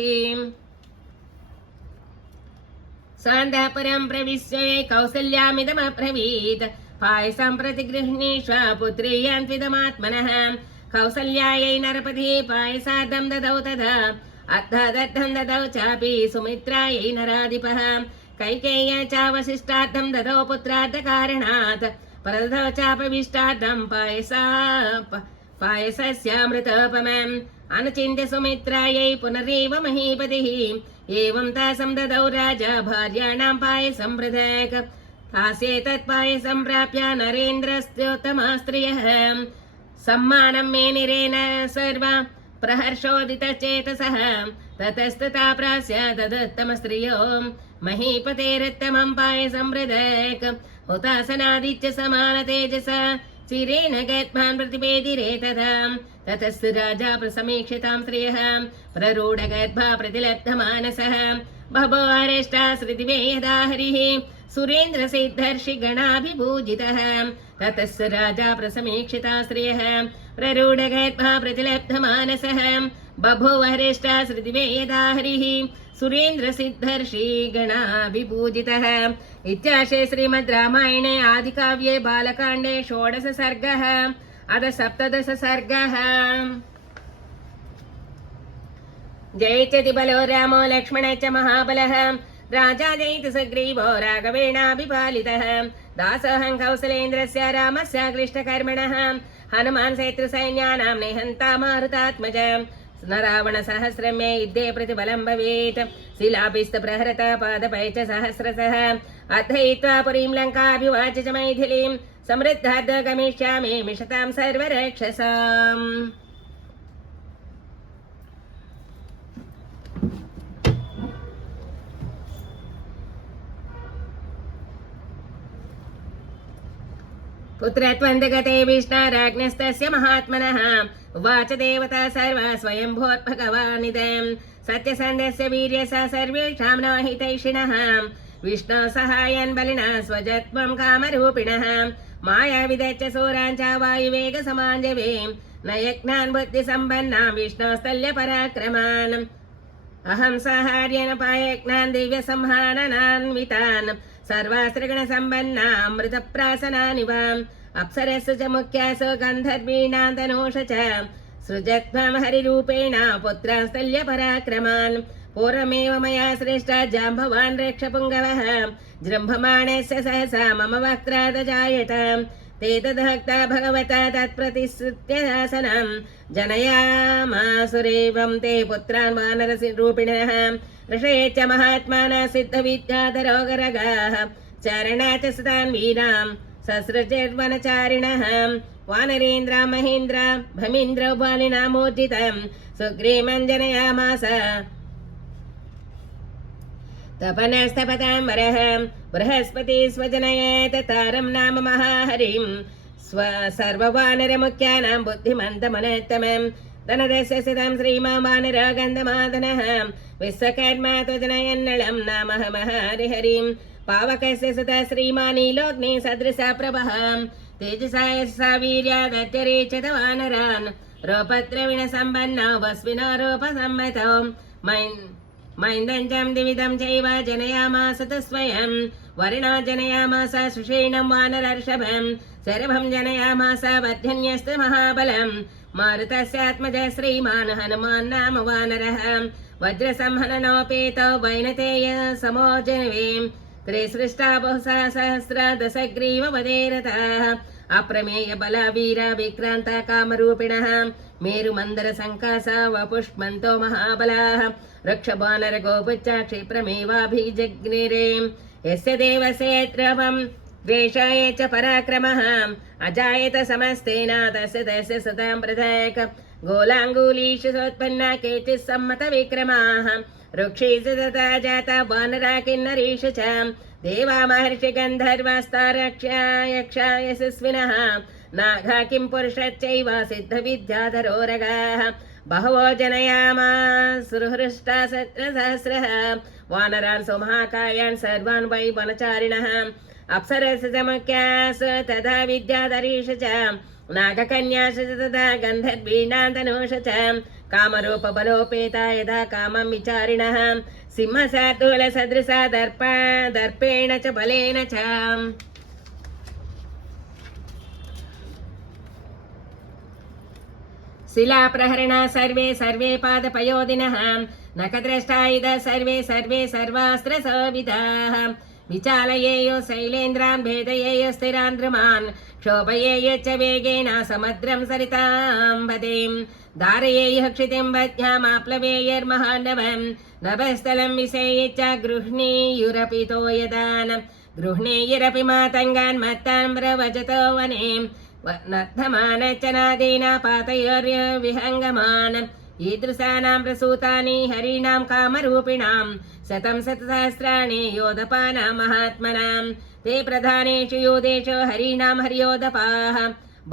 सान्धः परं प्रविश्य कौसल्यामिदमब्रवीत् पायसं प्रतिगृह्णीष्व पुत्रीयन्त्विदमात्मनः कौसल्यायै नरपतिः पायसादं ददौ तदा अर्थादर्थं ददौ चापि सुमित्रायै नराधिपः कैकेय्य च वसिष्ठार्थं ददौ पुत्रार्थकारणात् प्रददौ चापविष्टार्थं पायसस्यामृतोपमम् अनुचिन्त्य सुमित्रायै पुनरेव महीपतिः एवं तासं ददौ राजा भार्याणां पायसं पृथक् तास्येतत्पायसं प्राप्य नरेन्द्रस्त्योत्तमास्त्रियः सम्मानं मेनिरेण सर्व प्रहर्षोदितचेतसः ततस्तथा प्रास्य तदुत्तमस्त्रियो महीपतेरुत्तमं पायसं पृथक् हुतासनादित्य समानतेजसा चिरेण गत्वान् प्रतिपेदिरे तथा ततस्तु राजा प्रसमीक्षितां श्रियः प्ररूढगर्भा प्रतिलब्धमानसः बभो हरेष्टाश्रुतिवे यदा हरिः सुरेन्द्रसिद्धर्षि गणाभिभूजितः ततस्तु राजा प्रसमीक्षिता श्रियः प्ररूढगर्भा प्रतिलब्धमानसः बभूव हरेष्टाश्रुतिवे यदा हरिः सुरेन्द्रसिद्धर्षि गणाभिभूजितः इत्याशे श्रीमद् रामायणे आदिकाव्ये बालकाण्डे 16 सर्गः अथ 17 सर्गः। जयत्यति बलो रामो लक्ष्मण च महाबलः राजा जयति सुग्रीवो राघवेणाभिपालितः दासोऽहं कौसलेन्द्रस्य रामस्य क्लिष्टकर्मणः हनुमान् शत्रुसैन्यानां निहन्ता मारुतात्मज न रावणसहस्रं मे युद्धे प्रतिबलं भवेत् शिलाभिस्तप्रहरत पादपै च सहस्रशः अथयित्वा पुरीं लङ्काभिवाच्य च मैथिलीं समृद्धाद् गमिष्यामि मिषतां सर्वरक्षसाम्। पुत्रत्वन्दगते विष्णाराज्ञस्तस्य महात्मनः उवाच देवता सर्वा स्वयंभूर्भगवानिदं सत्यसन्धस्य वीर्यसा सर्वेषां न हितैषिणः विष्णो सहायन् बलिना स्वजत्वं कामरूपिणः मायाविदच्च सूराञ्च वायुवेगसमाञ्जवे न यज्ञान् बुद्धिसम्पन्नां विष्णोस्तल्यपराक्रमान् अहं साहार्येण पायज्ञान् दिव्यसंहाननान्वितान् सर्वास्त्रिगुणसम्पन्नामृतप्रासनानि वाम् अप्सरस्सु च मुख्यासु गन्धर्वीणां तनूष च सृजत्वं हरिरूपेण पुत्रास्तल्यपराक्रमान् पूर्वमेव मया सृष्टा जाम्बवान् रक्षपुङ्गवः जृम्भमाणस्य सहसा मम वक्त्रादजायत ते तद्भक्ता भगवता तत्प्रतिश्रुत्यासनं जनयामासुरेवं ते पुत्रान् वानररूपिणः ऋषये च महात्मानः सिद्धविद्याधरोगरगाः चारणा च सुतान् वीरां ससृजर्वनचारिणः वानरेन्द्र महेन्द्र भमीन्द्र बालिनामोर्जितं सुग्रीवं जनयामास तपनस्तपताम्बरः बृहस्पति स्वजनयेत तारं नाम महाहरिं सर्ववानरमुख्यानां बुद्धिमन्तमनोत्तमं धनदस्य सितं श्रीमान् वानरगन्धमादनः विश्वकर्मा त्वजनयन्नलं नामहमः हरिहरिं पावकस्य सुतः श्रीमानीलोग्नि सदृशा प्रभः तेजसा यशसा वीर्यादत्यरेचत वानरान् रूपद्रविणसम्पन्नौ वस्विनो रूपसम्मतौ मैन्दञ्चं द्विविधं चैव जनयामास तु स्वयं वरुणो जनयामास सुषेणं वानरर्षभं सर्वं जनयामास वर्धन्यस्तु महाबलं मारुतस्यात्मज श्रीमान् हनुमान् नाम वानरः वज्रसंहननोपेतो वैनतेय समोजनवे त्रिसृष्टा बहुसहस्र दशग्रीववदेरताः अप्रमेय बलवीर विक्रान्ता कामरूपिणः मेरुमन्दर संकासा वपुष्मन्तो महाबलाः रक्षवानर गोपुच्च क्षिप्रमेवाभिजग्निरे यस्य देवसेत्रवं द्वेषाय च पराक्रमः अजायत समस्तेन तस्य सतां पृथक् गोलाङ्गुलीषु सोत्पन्ना केचित् सम्मत विक्रमाः रुक्षीषु तथा जाता वानरा किन्नरीषु च देवा महर्षि गन्धर्वास्तारक्षा यक्षा यशस्विनः नागा किं पुरुषश्चैव सिद्धविद्याधरोरगाः बहवो जनयामासुहृष्टा सहस्रः वानरान् सुमहाकायान् सर्वान् वै वनचारिणः अप्सरस्य च मुख्यास् तथा विद्याधरीषु च नागकन्यासु च तथा गन्धर्वीणां तनूष च कामरूपबलोपेता यदा कामं विचारिणः सिंहशार्दूलसदृशा दर्पेण च बलेन च शिलाप्रहरणा सर्वे सर्वे पादपयोधिनः नखद्रष्टा इदः सर्वे सर्वे सर्वास्त्रशोभिताः विचालयेयो शैलेन्द्रान् भेदयेयो स्थिरान् द्रुमान् क्षोभयेयच्च वेगेन समुद्रं सरितां वदें धारयेयः क्षितिं वध्यामाप्लवेयर्महान्नवं नभस्थलं विषयेच्च गृह्णीयुरपि तोयदान् गृह्णीयुरपि मातङ्गान् मत्ताम्रवजतो वने नद्धमानच्चनादेन पातयोर्विहङ्गमान् ईदृशानां प्रसूतानि हरीणां कामरूपिणां शतं शतसहस्राणि योधपानां महात्मनां ते प्रधानेषु योधेषु हरीणां हर्योधपाः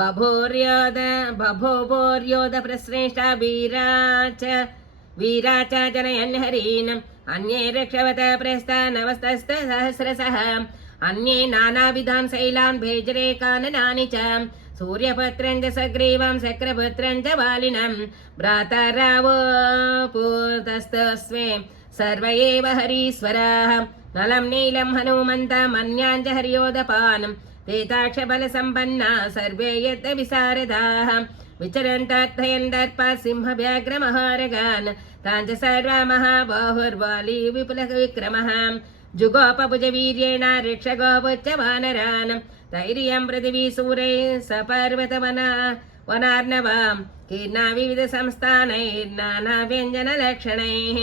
बभूवोर्योधप्रश्रेष्ठा वीरा च जनयन् हरीन् अन्ये रक्षवत प्रस्थानवस्तस्तसहस्रशः अन्ये नानाविधान् शैलान् भेजरे काननानि च सूर्यपुत्रं च सग्रीवं शक्रपुत्रं च वालिनं भ्रातरावो पूतस्तस्वे सर्व एव हरीश्वराः नलं नीलं हनुमन्तं अन्यान् च हर्योधपान् तेताक्षबलसम्पन्ना सर्वे यद्विशारदाः विचरन्तर्थयन् दर्पात् सिंहव्याघ्रमहारगान् तान् च सर्वा महाबाहुर्वाली विपुलविक्रमः जुगोपभुजवीर्येण ऋक्षगोपुच्च वानरान् धैर्यं पृथिवीसूरैः सपर्वतवनार्णवां कीर्णा विविधसंस्थानैर्नानाव्यञ्जनलक्षणैः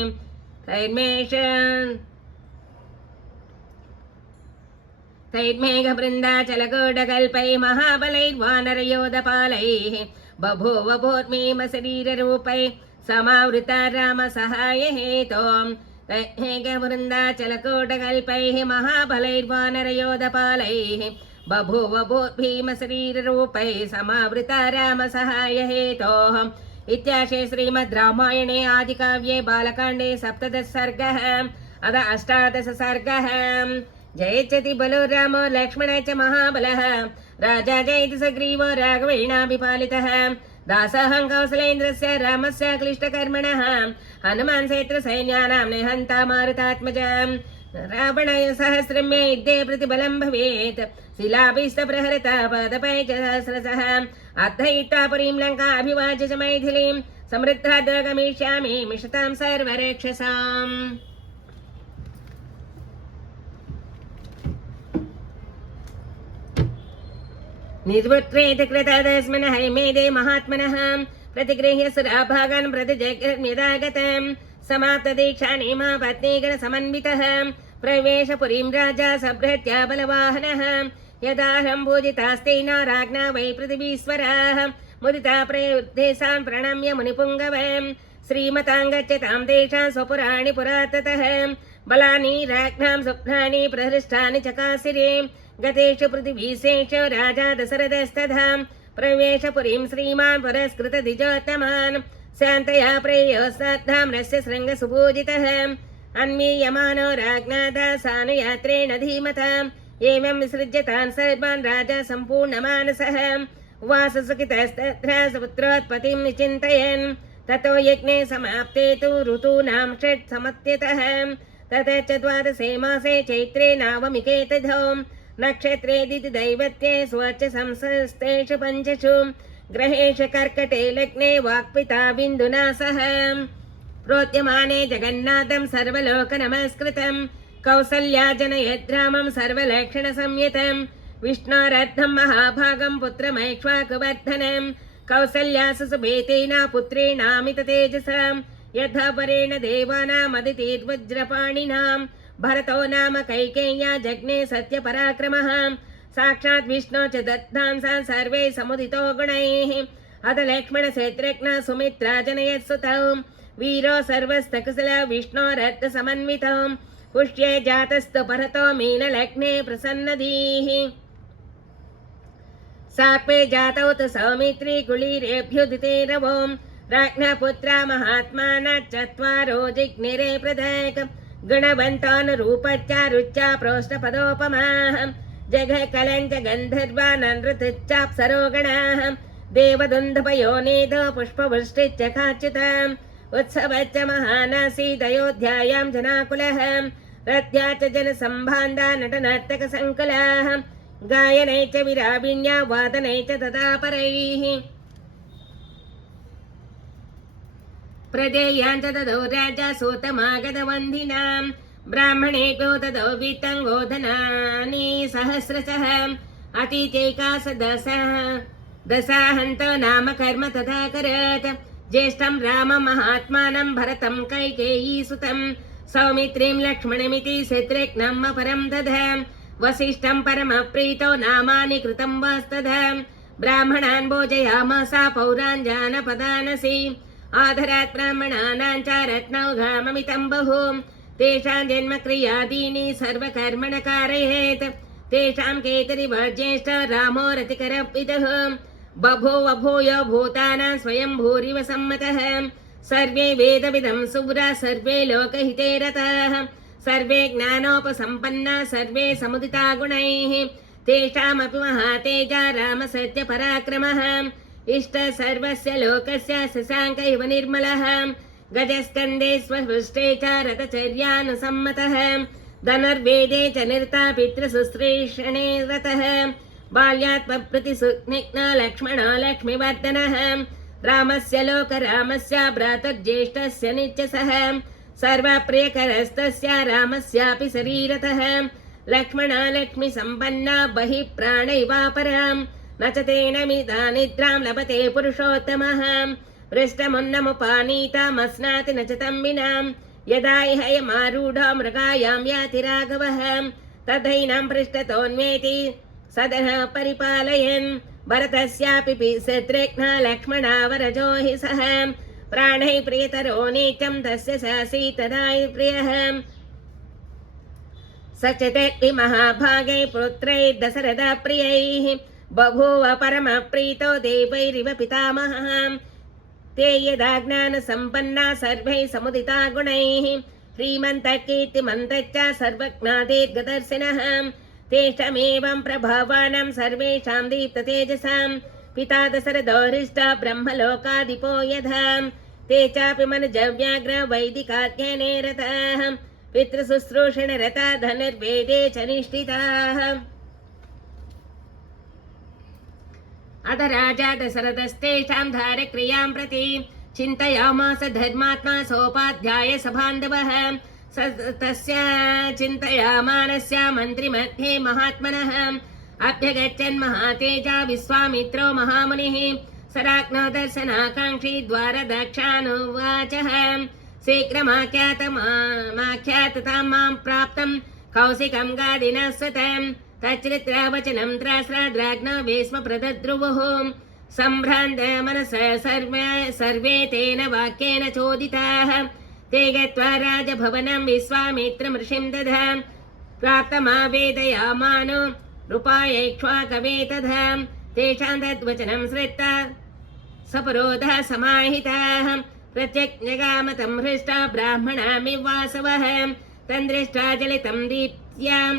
तैर्मेघवृन्दाचलकोटकल्पैः महाबलैर्वानरयोधपालैः बभूव भूर्मीमशरीररूपैः समावृता रामसहायहेतों तैर्मेघवृन्दाचलकोटकल्पैः महाबलैर्वानरयोधपालैः बभूव भूर्भीमशरीररूपैः समावृता रामसहायहेतोः इत्याशे श्रीमद् रामायणे आदिकाव्ये बालकाण्डे 17 सर्गः अथ 18 सर्गः। जयत्यति बलो रामो लक्ष्मण च महाबलः राजा जयति सग्रीवो राघवेणाभिपालितः दासहं कौसलेन्द्रस्य रामस्य क्लिष्टकर्मणः हनुमान् क्षेत्रसैन्यानां निहन्ता मारुतात्मजः रावणय सहस्रं मे युद्धे प्रतिबलं भवेत् शिलाभिस्तप्रहरता पादपै च सहस्रशः अद्धयित्वा पुरीं लङ्का अभिवाज्य च मैथिलीं समृद्धाद् गमिष्यामि मिषतां सर्वरक्षसाम्। निर्वृत्रेत कृतदस्मन् हैमेदे महात्मनः प्रतिगृह्य सुराभागान् प्रतिजग्रन्यदागतम् समाप्तदीक्षाणीमा पत्नीगणसमन्वितः प्रवेश पुरीं राजा सभृत्या बलवाहनः यदाहं पूजितास्तेन राज्ञा वै पृथिवीश्वराः मुदिता प्रयुद्धेशान् प्रणम्य मुनिपुङ्गवम् श्रीमतां गच्छतां तेषां स्वपुराणि पुराततः बलानि राज्ञां स्वप्नानि प्रहृष्टानि चकासिरे गतेषु पृथिवीशेषु राजा दशरथस्तथा प्रवेश पुरीं श्रीमान् पुरस्कृत द्विजोत्तमान् शान्तया प्रेयोस्ताम्रस्य शृङ्गसुपूजितः अन्मीयमानो राज्ञा दासानुयात्रेण धीमता एवं विसृज्य तान् सर्वान् राजा सम्पूर्णमानसः वाससुखितस्तत्र पुत्रोत्पत्तिं निचिन्तयन् ततो यज्ञे समाप्ते तु ऋतूनां षट् समत्यतः ततः च द्वादशे मासे चैत्रे नवमिके तिथौ नक्षत्रे दितिदैवत्ये स्वच्छ संसस्तेषु पञ्चषु ग्रहेषु कर्कटे लग्ने वाक्पिता बिन्दुना सह प्रोद्यमाने जगन्नाथं सर्वलोकनमस्कृतं कौसल्या जनयद्रामं सर्वलक्षणसंयुतं विष्णोरर्धं महाभागं पुत्रमैक्ष्वाकुवर्धनं कौसल्या सुसुभेतेन पुत्रेणामित तेजसा यथा परेण देवानामदितिर्वज्रपाणिनां भरतो नाम कैकेय्या जज्ञे सत्यपराक्रमः साक्षात् विष्णु च दत्तांसा सर्वे समुदितो गुणैः अथ लक्ष्मणशत्रुघ्न सुमित्रा जनयत्सुतौ वीरो सर्वस्तकुशल विष्णोरर्धसमन्वितौ पुष्ये जातस्तु परतो मीनलग्ने प्रसन्नदीः साक्वे जातौ तु सौमित्री कुलीरेभ्युदितेरवो राज्ञपुत्रा महात्मानः चत्वारो जिग्निरे पृथक् गुणवन्तानुरूपच्चारुच्चा प्रोष्ठपदोपमाः जगकलञ्च गन्धर्वाननृतच्चाप्सरो गणाः देवदुन्दुभयोनिधो पुष्पवृष्टिश्च काच्युताम् उत्सवच्च महानासीदयोध्यायां जनाकुलः रथ्या च जनसम्भान्दा नटनर्तकसङ्कुलाः गायने च विराविण्या वादने च तदा परैः प्रदेयाञ्च तदो राजा सूतमागतवन्दिनां ब्राह्मणेभ्यो तदो वित्तं गोधनानि सहस्रशः दशाहन्तो नाम कर्म तथा करत् ज्येष्ठं राममहात्मानं भरतं कैकेयीसुतं सौमित्रीं लक्ष्मणमिति शत्रुघ्नं परं दधा वसिष्ठं परमप्रीतो नामानि कृतं वास्तदा ब्राह्मणान् भोजयामासा पौरान् जानपदानसि आदरात् ब्राह्मणानां च रत्नौघाममितं बहु तेषां जन्मक्रियादीनि सर्वकर्मण कारयेत् तेषां केतरिव ज्येष्ठ रामो रतिकरपितुः बभूव भूयो भूतानां स्वयं भूरिव सम्मतः सर्वे वेदविदं सुव्रा सर्वे लोकहिते रताः सर्वे ज्ञानोपसम्पन्ना सर्वे समुदिता गुणैः तेषामपि महातेजा रामसत्यपराक्रमः इष्ट सर्वस्य लोकस्य शशाङ्क इव निर्मलः गजस्कन्दे स्वहृष्टे च रतचर्यानुसम्मतः धनुर्वेदे च निरता पितृशुश्रूषणे रतः बाल्यात् प्रतिसुनिग्ना लक्ष्मणो लक्ष्मीवर्धनः रामस्य लोकरामस्य भ्रातर्ज्येष्ठस्य नित्यसः सर्वप्रियकरस्तस्य रामस्यापि शरीरतः लक्ष्मणा लक्ष्मीसम्पन्ना बहिः प्राणैवापरां न च तेन मिता निद्रां लभते पुरुषोत्तमः पृष्ठमुन्नमुपानीतामस्नाति न च तं विना यदा इहयमारूढो मृगायां याति राघवः तथैनं पृष्ठतोऽन्वेति सदः परिपालयन् भरतस्यापि शत्रुघ्नः लक्ष्मणावरजो हि सः प्राणैः प्रियतरो नीचं तस्य सासि तदा प्रियः स च तेऽपि महाभागै पुत्रैः दशरथप्रियैः बभूव परमप्रीतो देवैरिव पितामहः ते यदा ज्ञानसम्पन्ना सर्वैः समुदिता गुणैः श्रीमन्तः कीर्तिमन्तश्च सर्वज्ञा दीर्घदर्शिनः तेषामेवं प्रभावानां सर्वेषां दीप्ततेजसां पिता दशरथो हृष्टः ब्रह्मलोकाधिपो यथा ते चापि मनुजव्याघ्र वैदिकाध्ययने रताः पितृशुश्रूषणरता धनुर्वेदे च निष्ठिताः अथ राजा दशरथस्तेषां धारक्रियां प्रति चिन्तयामास धर्मात्मा सोपाध्याय सबान्धवः तस्य चिन्तयामानस्य मन्त्रिमध्ये महात्मनः अभ्यगच्छन् महातेजा विश्वामित्रो महामुनिः सराज्ञो दर्शनाकाङ्क्षी द्वारदक्षानुवाचः शीघ्रमाख्याततां मां प्राप्तं कौशिकं गादिनः स्वतं तच्चित्रवचनं त्रास्राद्राज्ञो भीष्म प्रदद्रुवुः सम्भ्रान्त मनसः सर्वे तेन वाक्येन चोदिताः ते गत्वा राजभवनं विश्वामित्रमृषिं दधा प्राप्तमावेदयामानो नृपायैक्ष्वाकवे तथा तेषां तद्वचनं श्रुत्वा सपरोधः समाहिताः प्रत्यग्नगामतं हृष्टा ब्राह्मणामिवासवः तन्द्दृष्ट्वा जलितं दीप्त्यां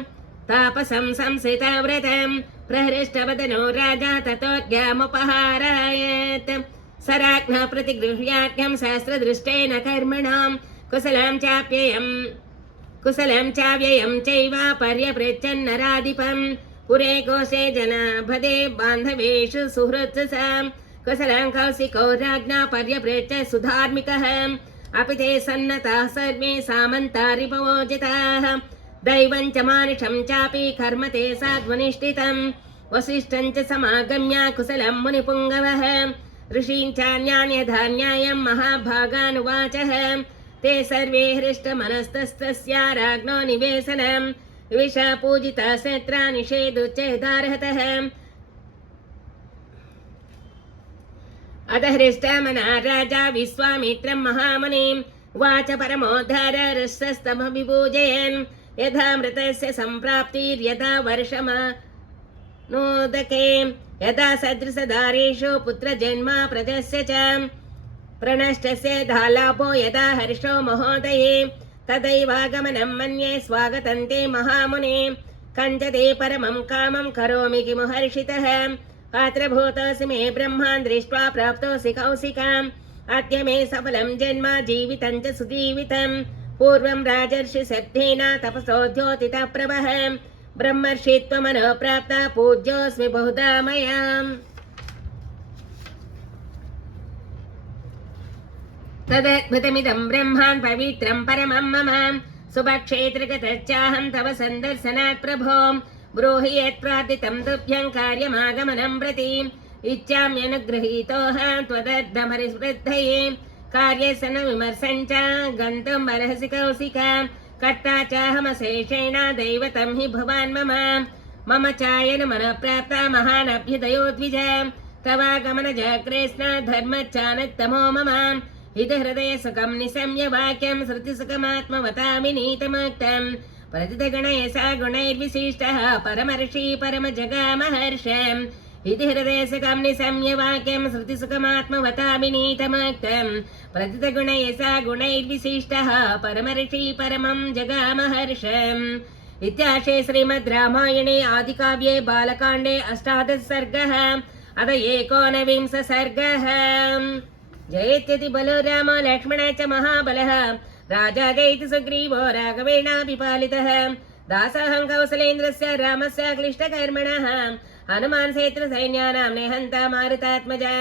तापसं संसितव्रतं प्रहृष्टवदनो राजा ततोऽज्ञामुपहारायत् सराज्ञः प्रतिगृह्याख्यं सहस्रदृष्टेन कर्मणां कुशलं चाव्ययं चैव पर्यपृच्छन्नराधिपं पुरे कोशे जनाभदे बान्धवेषु सुहृत्सां कुशलं कौशिको राज्ञा पर्यपृच्छ सुधार्मिकः अपि ते सन्नताः सर्वे सामन्ता रिपवोजिताः दैवं च मानुषं चापि कर्म ते साध्वनिष्ठितं वसिष्ठं च समागम्य कुशलं मुनिपुङ्गवः ऋषीन् चान्यान्यधान्यायं महाभागानुवाचः ते सर्वे हृष्टमनस्तस्तस्य राज्ञो निवेशनं विषपूजिता शत्रा निषेधुच्चेदार्हतः अध हृष्टमना राजा विश्वामित्रं महामुनिं वाच परमोद्धार ऋषस्तमविपूजयन् यथा मृतस्य सम्प्राप्तिर्यथा वर्षमनोदके यदा सदृशदारेषु पुत्रजन्मा प्रजस्य च प्रणष्टस्य धालाभो यदा हर्षो महोदये तदैवागमनं मन्ये स्वागतं ते महामुने कञ्चते परमं कामं करोमि किमु हर्षितः पात्रभूतोऽसि मे ब्रह्मान् दृष्ट्वा प्राप्तोऽसि कौशिकाम् अद्य मे सफलं जन्म जीवितं च सुजीवितं पूर्वं राजर्षि शब्देन तपसोद्योतितप्रभः ब्रह्मर्षित्वमनो प्राप्ता पूज्योऽस्मि बहुधा मया तदद्भुतमिदं ब्रह्मान् पवित्रं परमं मम शुभक्षेत्रगतश्चाहं तव सन्दर्शनात् प्रभो ब्रूहि यत्प्रार्थितं तुभ्यं कार्यमागमनं प्रति इच्छाम्यनुगृहीतोऽहं त्वदर्थमरिस्वृद्धये कार्यस्य न विमर्शं च गन्तुम् अर्हसि कौशिका कर्ता चाहमशेषेण दैवतं हि भवान् मम चायन मनःप्राप्ता महानभ्युदयो द्विज तवागमनजकृष्ण धर्मच्चानत्तमो मम इति हृदयसुखं निशम्य वाक्यं श्रुतिसुखमात्मवतामि नीतमुक्तं प्रतितगणयसा गुणैर्विशिष्टः परमर्षि परमजगामहर्षम् इति हृदयसुखं निशम्य वाक्यं श्रुतिसुखमात्मवतामि नीतमुक्तं प्रतितगुणयसा गुणैर्विशिष्टः परमर्षि परमं जगामहर्षम् इत्याशे श्रीमद् रामायणे आदिकाव्ये बालकाण्डे 18 सर्गः अथ 19 सर्गः। जयत्यति बलो राम लक्ष्मण च महाबलः राजा जयति सुग्रीवो राघवेणाभिपालितः दासोऽहं कौसलेन्द्रस्य रामस्य क्लिष्टकर्मणः हनुमान् सेत्रसैन्यानां निहन्ता मारुतात्मजा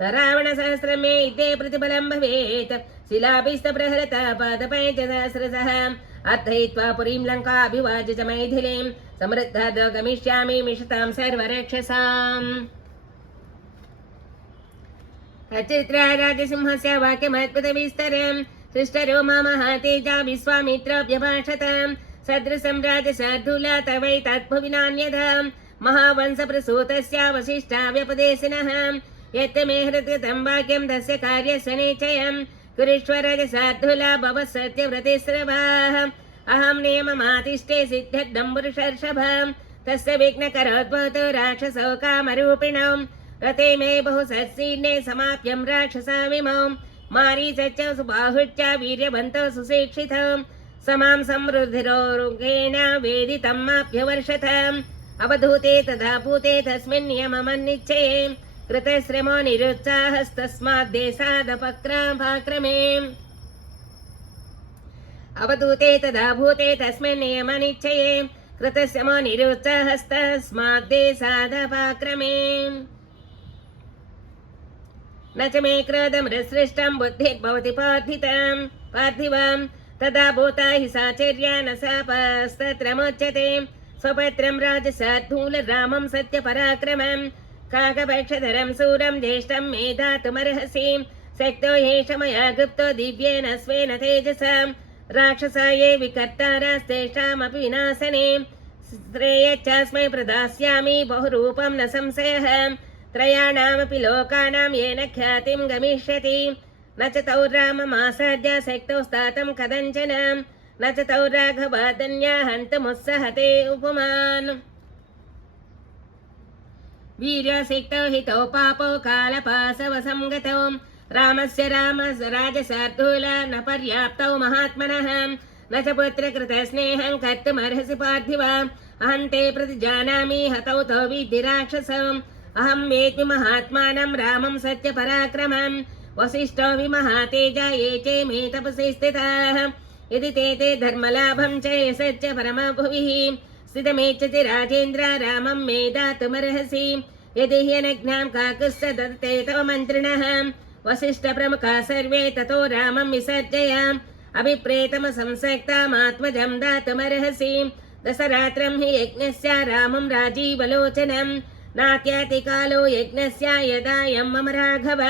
न रावणसहस्रमे इते प्रतिबलं भवेत् शिलाभिस्तप्रहरता पादपञ्चसहस्रशः अर्थयित्वा पुरीं लङ्काभिवाज्य च मैथिलीं समृद्धाद् गमिष्यामि मिषतां सर्वरक्षसाम्। अचित्रा राजसिंहस्य वाक्यमद्भुतविस्तरम् सृष्टरोमा महातेजा विश्वामित्राभ्यभाषताम् सदृशं राजशार्दूला तवैतद्भुविनान्यथा महावंशप्रसूतस्य वसिष्ठाव्यपदेशिनः यत् मे हृद्गतं वाक्यं तस्य कार्यस्य निश्चयम् कुरुष्व राजशार्दूला भव सत्यव्रतिस्रवाः अहं नियममातिष्ठे सिद्ध्यर्थं पुरुषर्षभा तस्य विघ्नकरोद्भवतो राक्षसौ कामरूपिणौ रते मे बहु सत्सीर्णे समाप्यं राक्षसा विमौ मारीचश्च सुबाहुश्च वीर्यवन्तौ सुशिक्षितौ समां समृद्धिरोरुगेण वेदितमाप्यवर्षथम् अवधूते तदा भूते तस्मिन् नियममन्निश्चये कृतश्रमो निरुत्साहस्तस्माद्देशादपक्राभाक्रमे अवधूते तदा भूते तस्मिन् नियमनिश्चये कृतश्रमो निरुत्साहस्तस्माद्देशादपाक्रमे न च मे क्रोधमृत्सृष्टं बुद्धिर्भवति पार्थिवं तदा भूता हि साचर्या न शापस्तत्र मुच्यते स्वपत्रं राजशार्दूल रामं सत्यपराक्रमं काकपक्षधरं शूरं ज्येष्ठं मे दातुमर्हसि शक्तो ह्येष मया गुप्तो दिव्येन स्वेन तेजसा राक्षसा ये विकर्तारास्तेषामपि विनाशने श्रेयश्चास्मै प्रदास्यामि बहुरूपं न संशयः त्रयाणामपि लोकानां येन ख्यातिं गमिष्यति न च तौ राममासाद्य शक्तौ स्थातं कदञ्चन न च तौ राघवादन्या हन्तमुत्सहते उपमान् वीर्यसिक्तौ हितौ पापौ कालपाशवसंगतौ रामस्य राजशार्दूल न पर्याप्तौ महात्मनः न च पुत्रकृतस्नेहं कर्तुमर्हसि पार्थिव अहं ते प्रतिजानामि हतौ तौ विद्धि राक्षसौ अहं वेत्मि महात्मानं रामं सत्यपराक्रमं वसिष्ठो विमहातेजा ये चे मे तपसि स्थिताः यदि ते धर्मलाभं च यशश्च परमभुविः स्थितमेच्छति राजेन्द्र रामं मे दातुमर्हसि यदि ह्यनज्ञां काकुश्च दत्ते तव मन्त्रिणः वसिष्ठप्रमुखाः सर्वे ततो रामं विसर्जय अभिप्रेतमसंसक्तामात्मजं दातुमर्हसि दशरात्रं हि यज्ञस्य रामं राजीवलोचनं नात्यातिकालो यज्ञस्य यदायं मम राघव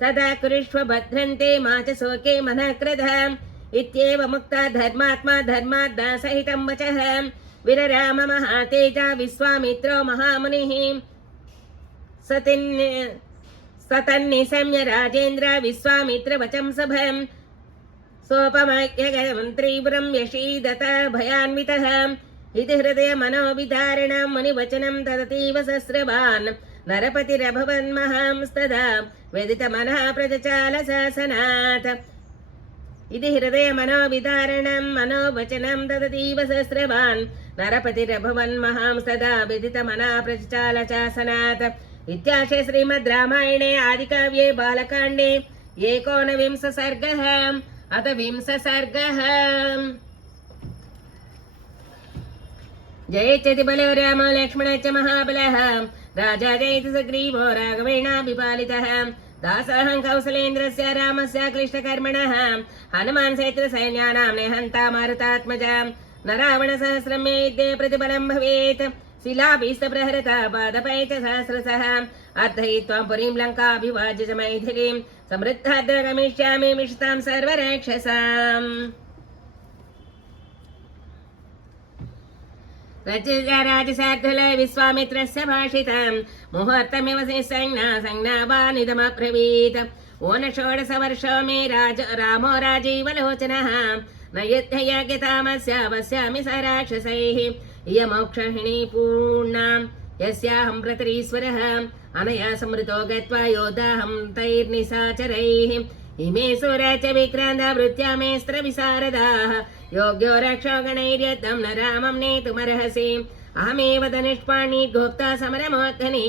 तदा कुरुष्व भद्रन्ते मा च शोके मनः कृधः इत्येव मुक्ता धर्मात्मा धर्माद्दासहितं वचः विरराम महातेजा विश्वामित्रो महामुनिः सतन्निशम्य राजेन्द्र विश्वामित्रवचं सभं सोपमयगमन्त्रीव्रं यशीदत भयान्वितः इति हृदयमनोविदारणं मुनिवचनं तदतीव सस्रवान् नरपतिरभवन्महांस्तदा वेदितमनः प्रजचालशासनात् इति हृदयमनोविदारणं मनोवचनं तदतीव सस्रवान् नरपतिरभवन्महांस्तदा वेदितमनः प्रजचालशासनात् इत्याशे श्रीमद् रामायणे आदिकाव्ये बालकाण्डे 19 सर्गः अथ 20 सर्गः। जयेत्यति बलो रामो लक्ष्मण च महाबलः राजा जयति सुग्रीवो राघवेणाभिपालितः दासोऽहं कौसलेन्द्रस्य रामस्य क्लिष्टकर्मणः हनुमान् सैन्यानां निहन्ता मारुतात्मजा न रावणसहस्रं मे युद्धे प्रतिबलं भवेत् शिलाभिस्तप्रहृता पादपै च सहस्रशः अर्थयित्वा पुरीं लङ्काभिवाज्य च मैथिलीं समृद्धाद्र गमिष्यामि मिषतां सर्वराक्षसाम् राजसार्धुल विश्वामित्रस्य भाषितं मुहूर्तमिव संज्ञावानिदमब्रवीत् ॐषोडशवर्षो मे रामो राजीवलोचनः न युद्धयज्ञतामस्यावस्यामि स राक्षसैः इयमोक्षहिणी पूर्णां यस्याहं प्रतरीश्वरः अनया समृतो गत्वा योद्धाहं तैर्निशाचरैः इमे सुरा च विक्रान्ता वृत्त्या मेऽस्त्रविशारदाः योग्यो रक्षो गणैर्यद्धं न रामं नेतुमर्हसि अहमेव धनुष्पाणि गोप्ता समरमोद्धनि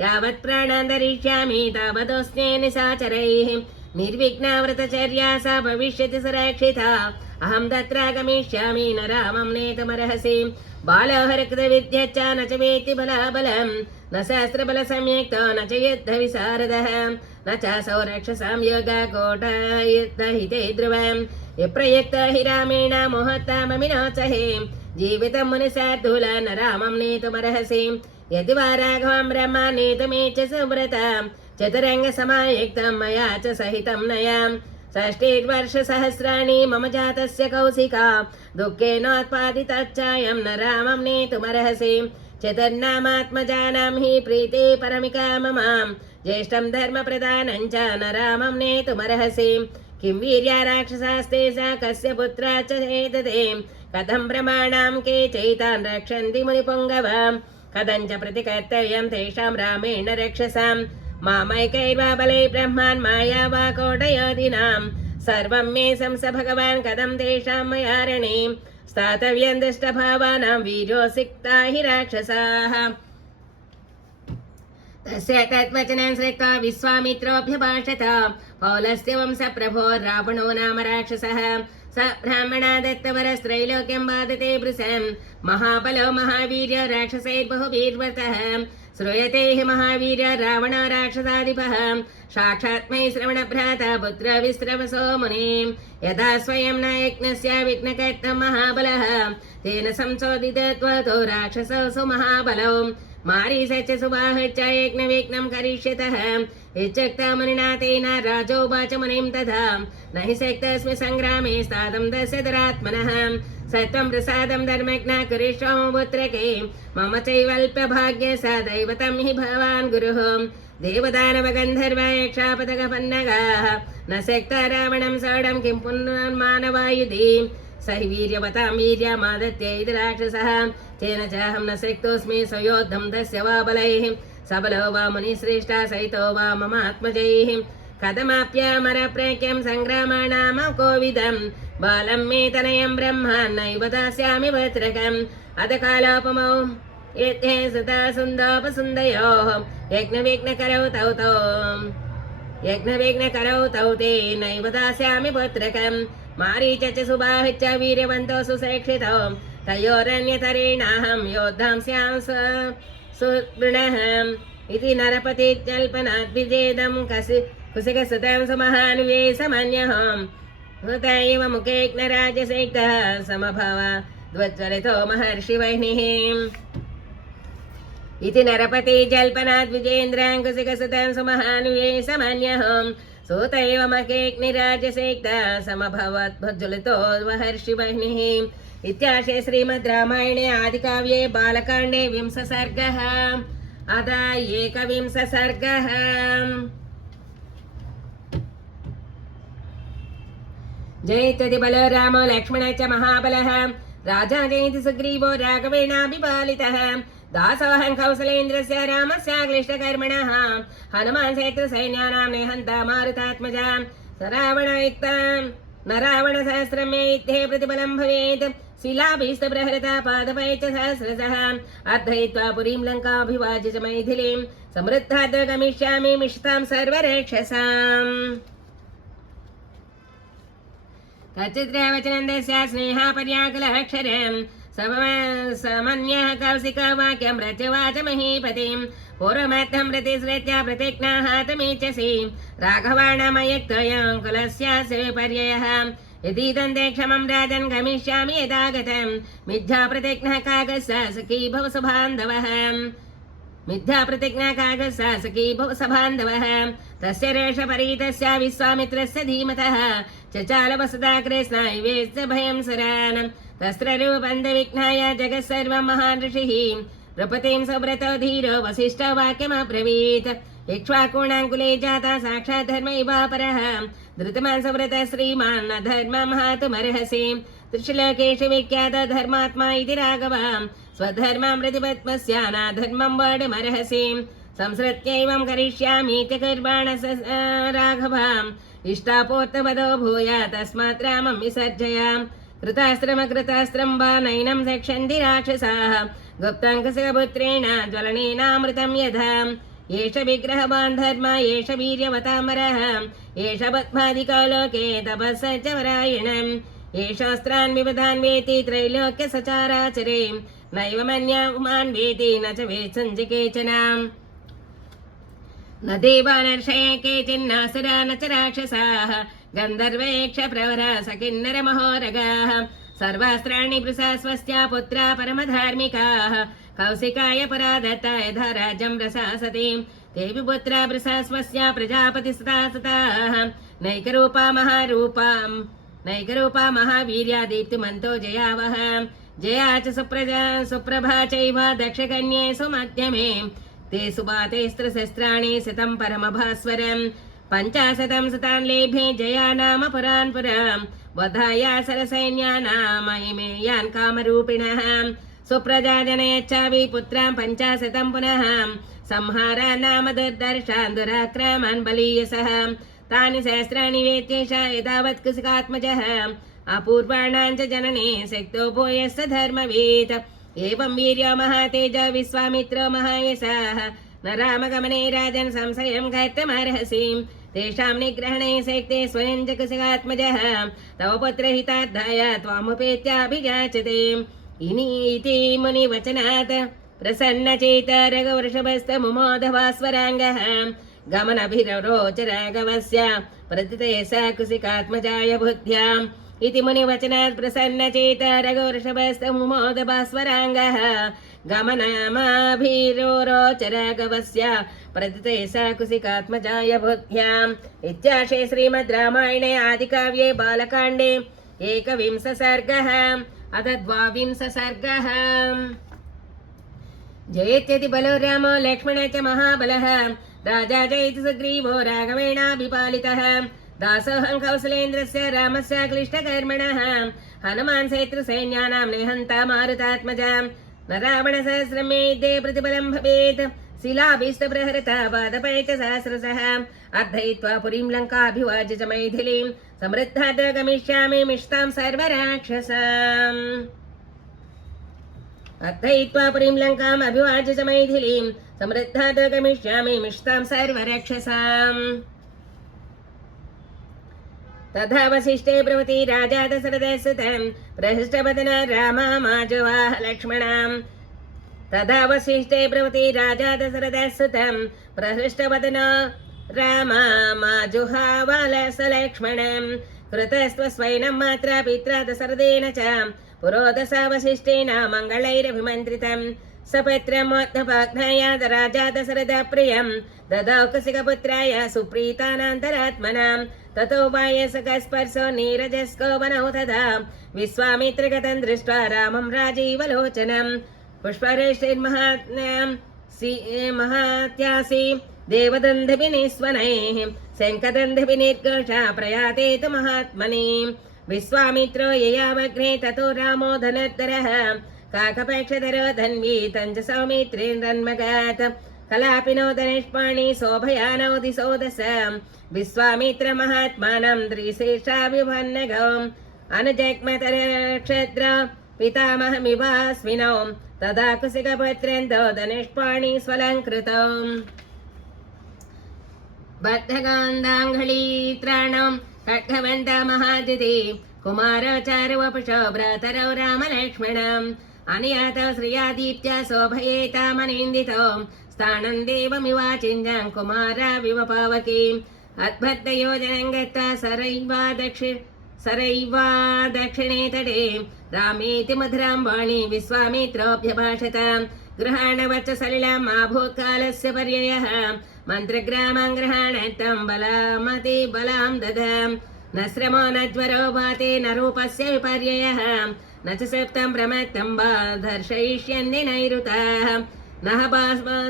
यावत् प्राणान्तरिष्यामि तावदोऽस्मि निशाचरैः निर्विघ्नाव्रतचर्या सा भविष्यति सुरक्षिता अहं तत्र गमिष्यामि न रामं नेतुमर्हसि बालहरकृतविद्यच्च न च वेत्ति बलाबलं न शास्त्रबलसंयुक्तो न च युद्धविशारदः न चासौ रक्षसां योगकोटयुद्धहिते ध्रुवं यप्रयुक्त हि रामेण मोहत्ताममिनोत्सहे जीवितं मुनिशार्दूल न रामं नेतुमर्हसि यदि वा राघवं ब्रह्मा नेतुमेच्छ सुव्रतं चतुरङ्गसमायुक्तं मया च सहितं नयां षष्टिर्वर्षसहस्राणि मम जातस्य कौशिका दुःखेनोत्पादितच्चायं न रामं नेतुमर्हसि चतुर्नामात्मजानां हि प्रीते परमिका ममां ज्येष्ठं धर्मप्रधानं च न रामं नेतुमर्हसि किं वीर्या राक्षसास्ते सा कस्य पुत्रा च एतते कथं प्रमाणां के चैतान् रक्षन्ति मुनिपुङ्गवां कथं च प्रतिकर्तव्यं तेषां रामेण रक्षसां मामैकैर्वा बलै ब्रह्मान् माया वा कोटयादीनां सर्वं मे संस भगवान् कथं तेषां मया रणे स्थातव्यं दुष्टभावानां वीरो सिक्ता हि राक्षसाः तस्य तद्वचनं श्रुत्वा विश्वामित्रोऽभ्यभाषत पौलस्य वंशप्रभो रावणो नाम राक्षसः स ब्राह्मणा दत्तवरस्त्रैलोक्यं बाधते भृशं महाबलो महावीर्य राक्षसैर्बहुवीर्वतः श्रूयते हि महावीर्य रावण राक्षसाधिपः साक्षात् मयि श्रवणभ्राता पुत्र विश्रवसो मुनिं यदा स्वयं न यज्ञस्य विघ्नकर्तं महाबलः तेन संशोधितत्वतो राक्षसो सुमहाबलौ मारीसश्च सुबाहुश्च यज्ञविघ्नं करिष्यतः इत्युक्ता मुनिना तेन राजोवाच मुनिं तथा न हि शक्तस्मि सङ्ग्रामे स्थातुं दस्यधरात्मनः सत्वं प्रसादं धर्मज्ञा कुरुष्वं पुत्रके मम चैवल्प्यभाग्य स दैवतं हि भवान् गुरुः देवदानवगन्धर्व यक्षापदकपन्नगाः न शक्ता रावणं सोढं किं पुनर्मानवायुधि स हि वीर्यवतां वीर्यमादत्य इति राक्षसः तेन चाहं न शक्तोऽस्मि स्वयोद्धं तस्य वा बलैः सबलो वा मुनिश्रेष्ठा सहितो वा मम आत्मजैः कथमाप्यामरप्रज्ञं सङ्ग्रामाणां कोविदं बालं मे तनयं ब्रह्मान्नैव दास्यामि भद्रकम् अथ कालोपमौ यद्धे सुता सुन्दोपसुन्दयोः यज्ञविघ्नकरौ तौ ते नैव दास्यामि पुत्रकम् मारीच च सुबाहुश्च वीर्यवन्तो सुशिक्षितौ तयोरन्यतरेणाहं योद्धां स्यां सुदृढः इति नरपतिजल्पनाद्विजेदं कुसिकसुतं सुमहान्वेषमन्यहं हुत इव मुखेग्नराजसेक्तः समभव द्वज्ज्वलितो महर्षिवह्निः इति नरपतिजल्पनाद्विजेन्द्रं कुसिकसुतं सुमहान्वेषमन्यहं सूत एव मखेग्निराजसेक्तः समभवद्भज्ज्वलितो महर्षिवह्निः इत्याशे श्रीमद् रामायणे आदिकाव्ये बालकाण्डे 20 सर्गः अथ 21 सर्गः। जयत्यति बलो रामो लक्ष्मण च महाबलः राजा जयति सुग्रीवो राघवेणाभिपालितः दासोऽहं कौसलेन्द्रस्य रामस्य क्लिष्टकर्मणः हनुमान् सैन्यानां निहन्ता मारुतात्मजा न रावणसहस्रं मे युद्धे प्रतिबलं भवेत् शिलाभिस्तप्रहृता पादपै च सहस्रशः अर्धयित्वा पुरीं लङ्काभिवाज्य च मैथिलीं समृद्धाद्र गमिष्यामि मिषतां सर्वराक्षसाम् तच्चिद्रवचनं तस्य स्नेहापर्याकुलः अक्षरं समन्यः कौशिकवाक्यं रचवाच महीपतिं पूर्वमर्थं प्रतिसृत्य प्रतिज्ञाहातमीचसि राघवाणामयक्तोऽयं कुलस्यास्य विपर्ययः यदीदन्ते क्षमं राजन् गमिष्यामि यदागतं मिथ्या प्रतिज्ञा कागस्य सखी भव सुबान्धवः मिथ्या प्रतिज्ञा कागस्य सखी भव सबान्धवः तस्य रेषपरीतस्य विश्वामित्रस्य धीमतः चचाल वसुधाग्रे स्नायुवेश्च भयं सुरान् तस्त्ररूपन्धविघ्नाय जगत्सर्वं महान् ऋषिः नृपतिं सुव्रतो धीरो वसिष्ठवाक्यमब्रवीत् इक्ष्वाकुणाङ्कुले जाता साक्षात् धर्मैवापरः धृतमान् सुव्रतः श्रीमान् न धर्मं हातुमर्हसि त्रिशलोकेषु विख्यात धर्मात्मा इति राघवः स्वधर्मं प्रतिपत्मस्य न धर्मं वोढुमर्हसि संसृत्यैवं करिष्यामि इति कुर्वाणः राघवः इष्टापूर्तवदो भूय तस्मात् रामं विसर्जय कृतास्त्रं वा नैनं रक्षन्ति राक्षसाः गुप्ताङ्कसपुत्रेण ज्वलनेनामृतं यथा एष विग्रहवान् धर्म एष वीर्यवतामरः एष पद्मादिको लोके तपःसत्यपरायणम् एषास्त्रान् विविधान् वेति त्रैलोक्यसचाराचरे नैव मन्यान् वेति न च वेत्सञ्च केचन न देवानर्षये केचिन्नासुरा न च राक्षसाः गन्धर्वयक्षप्रवरा सकिन्नरमहोरगाः सर्वास्त्राणि वृषा स्वस्या पुत्रा परमधार्मिकाः कौशिकाय परा दत्ता यथा राज्यं रसासति तेऽपि पुत्रा वृषा स्वस्या प्रजापतिसुता सुताः नैकरूपा महावीर्या दीप्तिमन्तो जयावः जया च सुप्रभा चैव दक्षकन्ये सुमध्यमे ते सुबातेस्त्रशस्त्राणि शतं परमभास्वरम् 50 सुतान् लेभे जया नाम पुरान् पुरां वधाया सरसैन्यानामयिमेयान् कामरूपिणः सुप्रजा जनयच्चापि पुत्रां 50 पुनः संहारा नाम दुर्दर्शान् दुराक्रामान् बलीयसः तानि सहस्राणि वेत्येषा एतावत् कुशिकात्मजः अपूर्वाणां च जनने शक्तो भूयस्य धर्मवीत् एवं वीर्यो महातेज विश्वामित्रो महायशः न रामगमने राजन् संशयं कर्तुमर्हसि तेषां निग्रहणे शक्ते स्वयं च कुशिकात्मजः तव पुत्रहितार्थाय त्वामुपेत्याभिजाचते इति मुनिवचनात् प्रसन्नचेत रघुवृषभस्तमुमोदभास्वराङ्गः गमनभिरोच राघवस्य प्रथिते स कुशिकात्मजाय बुद्ध्याम् इति मुनिवचनात् प्रसन्नचेत रघुवृषभस्तमुमोदभास्वराङ्गः गमनमभिरोच राघवस्य प्रथिते स कुशिकात्मजाय बुद्ध्याम् इत्याशे श्रीमद् रामायणे आदिकाव्ये बालकाण्डे 21 सर्गः अथ 22 सर्गः जयेत्यति बलो रामो लक्ष्मण च महाबलः राजा जयति सुग्रीवो राघवेणाभिपालितः दासोऽहं कौसलेन्द्रस्य रामस्य क्लिष्टकर्मणः हनुमान् शत्रुसैन्यानां निहन्ता मारुतात्मजा न रावणसहस्रमेध्ये प्रतिबलं भवेत् शिलाभीष्टप्रहृता पादपै च सहस्रशः अर्धयित्वा पुरीं लङ्काभिवाज्य च मैथिलीं समृद्धात् गमिष्यामि मिष्टां सर्वराक्षसाम् अर्थयित्वा पुरीं लङ्काम् अभिवाज्य च मैथिलीं समृद्धात् गमिष्यामि मिष्टां सर्वराक्षसाम् तथा वसिष्ठे ब्रवीति राजा दशरथस्तुतं प्रहृष्टवदना रामामाजुवाह लक्ष्मणाम् तथा वसिष्ठे ब्रवीति राजा दशरथस्तुतं प्रहृष्टवदना रामामाजुहावालस लक्ष्मणम् कृतस्त्वस्वैनं मात्रा पित्रा दशरथेन च पुरोदशा वसिष्ठेन मङ्गलैरभिमन्त्रितम् सपत्रमोत्थपाघ्नाय राजा दशरथप्रियं ददौ कुशिकपुत्राय सुप्रीतानान्तरात्मनां ततो वायसकस्पर्शो नीरजस्को वनौ तदा विश्वामित्रगतं दृष्ट्वा रामं राजीवलोचनं पुष्परेष्ठिर्महात्यासि देवदन्धभिनिस्वनैः शङ्खदन्धभिनिर्घोषा प्रयाते तु महात्मनि विश्वामित्रो ययावग्रे ततो रामो धनुर्धरः काकपक्षधरो धन्वी तञ्च सौमित्रेन्द्रन्मगात् कलापिनो धनुष्पाणि शोभयानौ दिशो दश विश्वामित्र महात्मानं द्रिशीर्षाभिभन्नगौ अनुजग्मतरक्षत्र पितामहमिवास्मिनौ तदा कुशिकपुत्रेन्दो धनुष्पाणि स्वलङ्कृतौ बद्धगान्धाङ्घ्लीत्राणं खड्गवन्त महाजिति कुमारचारु वपुषो भ्रातरौ रामलक्ष्मणम् अनियातौ श्रियादीप्त्या शोभयेतामनिन्दितौ स्थानं देवमिवाचिञ्जां कुमाराविव पावकीम् अद्भुतयोजनं गत्वा सरैवा दक्षिणे तटे रामेति मधुरां वाणी विश्वामित्रोऽभ्यभाषत गृहाणवच्च सलिलम् आभूत्कालस्य पर्ययः मन्त्रग्रामं गृहाणत्तं बलामति बलां ददाम् न श्रमो न ज्वरो भाति न रूपस्य विपर्ययः न च सप्तं प्रमत्तं वा दर्शयिष्यन्ति नैऋताः नः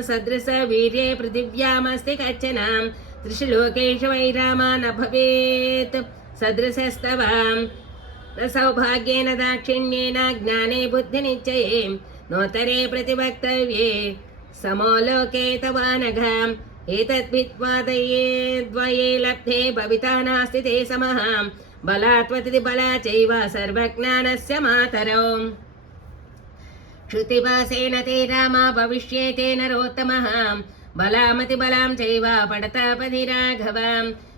सदृश वीर्ये पृथिव्यामस्ति कश्चन त्रिषु लोकेषु वै रामा न भवेत् सदृशस्तव सौभाग्येन दाक्षिण्येन ज्ञाने बुद्धिनिश्चये नोत्तरे प्रतिवक्तव्ये समो लोके तवानघ एतद्विद्वा द्वये लब्धे भविता नास्ति ते समः बलात्वतिति बला चैव सर्वज्ञानस्य मातरौ श्रुतिभासेन ते रामा भविष्येते नरोत्तमः बलामतिबलां चैव पडतापति राघव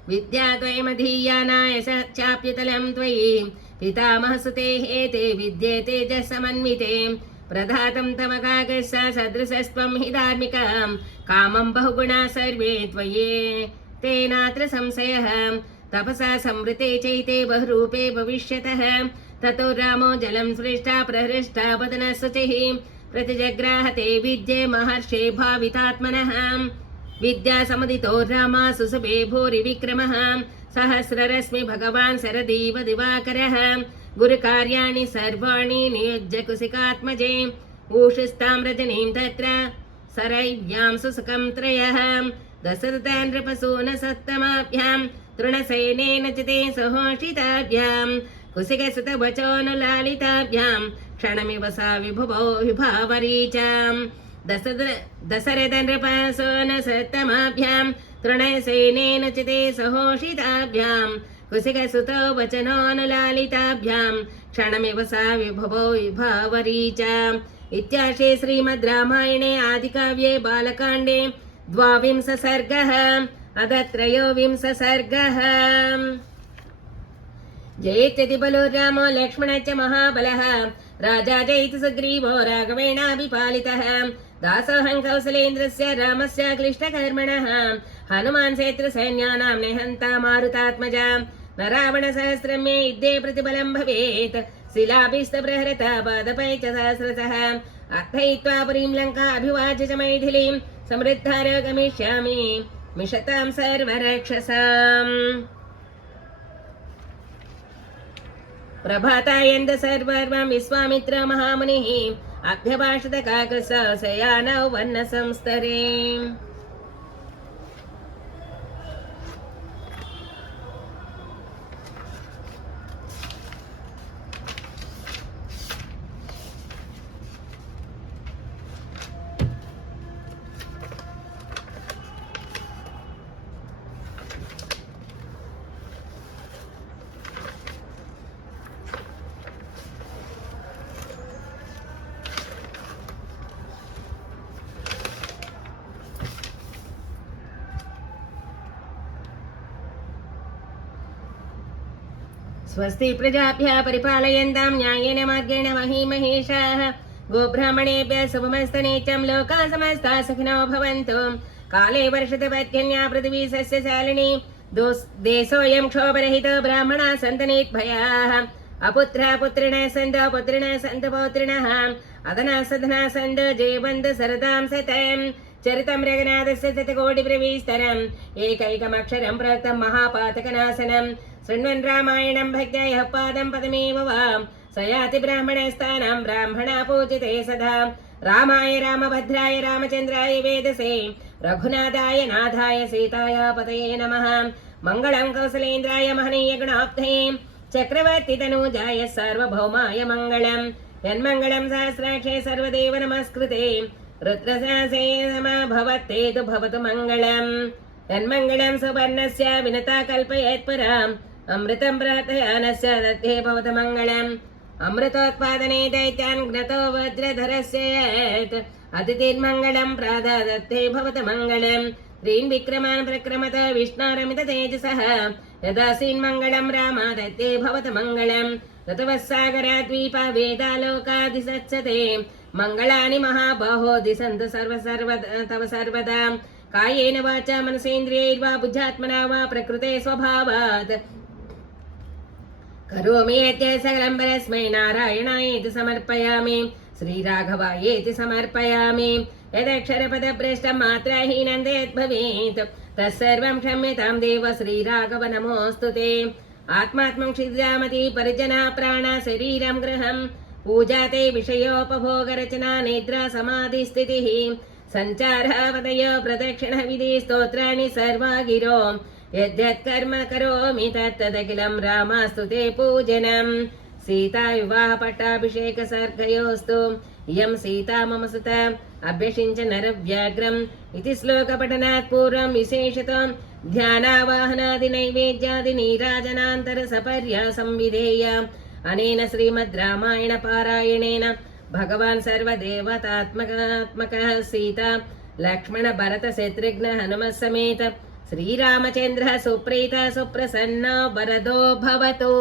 विद्याद्वयमधीयानाय चाप्युतलं त्वयि पितामहसुतेः ते विद्ये तेजसमन्विते प्रधातं तव काकस्य सदृशस्त्वं हि धार्मिकं कामं बहुगुणा सर्वे त्वये तेनात्र संशयः तपसा संवृते चैते बहुरूपे भविष्यतः ततो रामो जलं सृष्टा प्रहृष्टा वदनशुचिः प्रतिजग्राहते विद्ये महर्षे भावितात्मनः विद्या समुदितो रामा सुसुभे भूरि विक्रमः सहस्ररश्मि भगवान् शरदीव दिवाकरः गुरुकार्याणि सर्वाणि नियुज्य कुशिकात्मजे ऊषिस्तां रजनीं तत्र सरय्यां सुसुखं त्रयः दशरथान् नृपसून सप्तमाभ्यां तृणसेनेन च ते सहोषिताभ्यां कुशिकसुतवचोऽनुलालिताभ्यां क्षणमिव सा विभुवो विभावरीचाम् दशरथनृपसून सप्तमाभ्यां तृणसेनेन च ते सहोषिताभ्यां कुशिकसुतो वचनोऽनुलालिताभ्यां क्षणमिव सा विभुवो विभावरीचाम् इत्यार्षे श्रीमद् रामायणे आदिकाव्ये बालकाण्डे 22 सर्गः अथ 23 सर्गः। जयेत्यति बलो रामो लक्ष्मणश्च महाबलः राजा जयति सुग्रीवो राघवेणाभिपालितः दासोऽहं कौसलेन्द्रस्य रामस्य क्लिष्टकर्मणः हनुमान् सेत्रसैन्यानां निहन्ता मारुतात्मजा न रावणसहस्रं मे युद्धे प्रतिबलं भवेत् शिलाभिस्तप्रहृता पादपै च सहस्रशः अर्थयित्वा पुरीं लङ्का अभिवाच्य च मैथिलीं समृद्धार गमिष्यामि मिषतां सर्वरक्षसाम् प्रभातायन्द सर्वर्वं विश्वामित्र महामुनिः अभ्यभाषत काकसयानौ वर्णसंस्तरे। स्वस्ति प्रजाभ्यः परिपालयन्तां न्यायेन मार्गेण महीमहेशाः गोब्राह्मणेभ्यः शुभमस्तनेत्यं लोकाः समस्ताः सुखिनो भवन्तु काले वर्षतु पर्जन्या पृथिवी सस्यशालिनी देशोऽयं क्षोभरहितो ब्राह्मणाः सन्तु निर्भयाः अपुत्रः पुत्रिणः सन्तु पुत्रिणः सन्तु पौत्रिणः अधनाः सधनाः सन्तु जीवन्तु शरदां शतं चरितं रघुनाथस्य शतकोटिप्रविस्तरम् एकैकमक्षरं प्रोक्तं महापातकनाशनं शृण्वन् रामायणं भक्त्या यः पादं पदमेव वा स याति ब्राह्मणस्थानं ब्राह्मणा पूजिते सदा रामाय रामभद्राय रामचन्द्राय वेदसे रघुनाथाय नाथाय सीताय पतये नमः मङ्गलं कौसलेन्द्राय महनीय गुणाब्धये चक्रवर्ति तनूजाय सार्वभौमाय मङ्गलं यन्मङ्गलं सहस्राक्षे सर्वदेव नमस्कृते रुद्रशासे भवत्ते तु भवतु मङ्गलम् यन्मङ्गलं सुवर्णस्य विनता कल्पयेत्पराम् अमृतं प्रार्थयानस्य दत्ते भवतु मङ्गलम् अमृतोत्पादने दैत्यान् ज्ञतो वज्रधरस्य यत् अतिथिर्मङ्गलं प्राददत्ते भवतु मङ्गलम् त्रीन् विक्रमान् प्रक्रमत विष्णोरमित तेजसः यदासीन्मङ्गलं रामादत्ते भवत मङ्गलं ऋतवः सागराद्वीपा वेदालोकादिसत्सते मङ्गलानि महाबाहो दिसन्तु तव सर्वदा कायेन वाचा मनसेन्द्रियैर्वा बुद्ध्यात्मना वा प्रकृते स्वभावात् करोमि यत् सकलं परस्मै नारायणायेति समर्पयामि श्रीराघवायेति समर्पयामि यदक्षरपदभ्रष्टं मात्राहीनं यद्भवेत् तत्सर्वं क्षम्यतां देव श्रीराघव नमोऽस्तु ते आत्मात्मं क्षिद्रामति परिजना प्राणा शरीरं गृहं पूजा ते विषयोपभोगरचना निद्रा समाधिस्थितिः सञ्चारवदयो प्रदक्षिणविधि स्तोत्राणि सर्वा गिरो यद्यत् कर्म करोमि तत्तदखिलं रामास्तु ते पूजनम् सीता विवाह पट्टाभिषेक सर्गयोस्तु इयं सीता मम सुता अभ्यषिञ्च नरव्याघ्रम् इति श्लोकपठनात् पूर्वं विशेषतो ध्यानावाहनादि नैवेद्यादि नीराजनान्तर सपर्यासं विधेय अनेन श्रीमद् रामायण पारायणेन भगवान् सर्वदेवतात्मकः सीता लक्ष्मण भरत शत्रुघ्न हनुमः समेत श्रीरामचन्द्रः सुप्रीतः सुप्रसन्नो वरदो भवतु।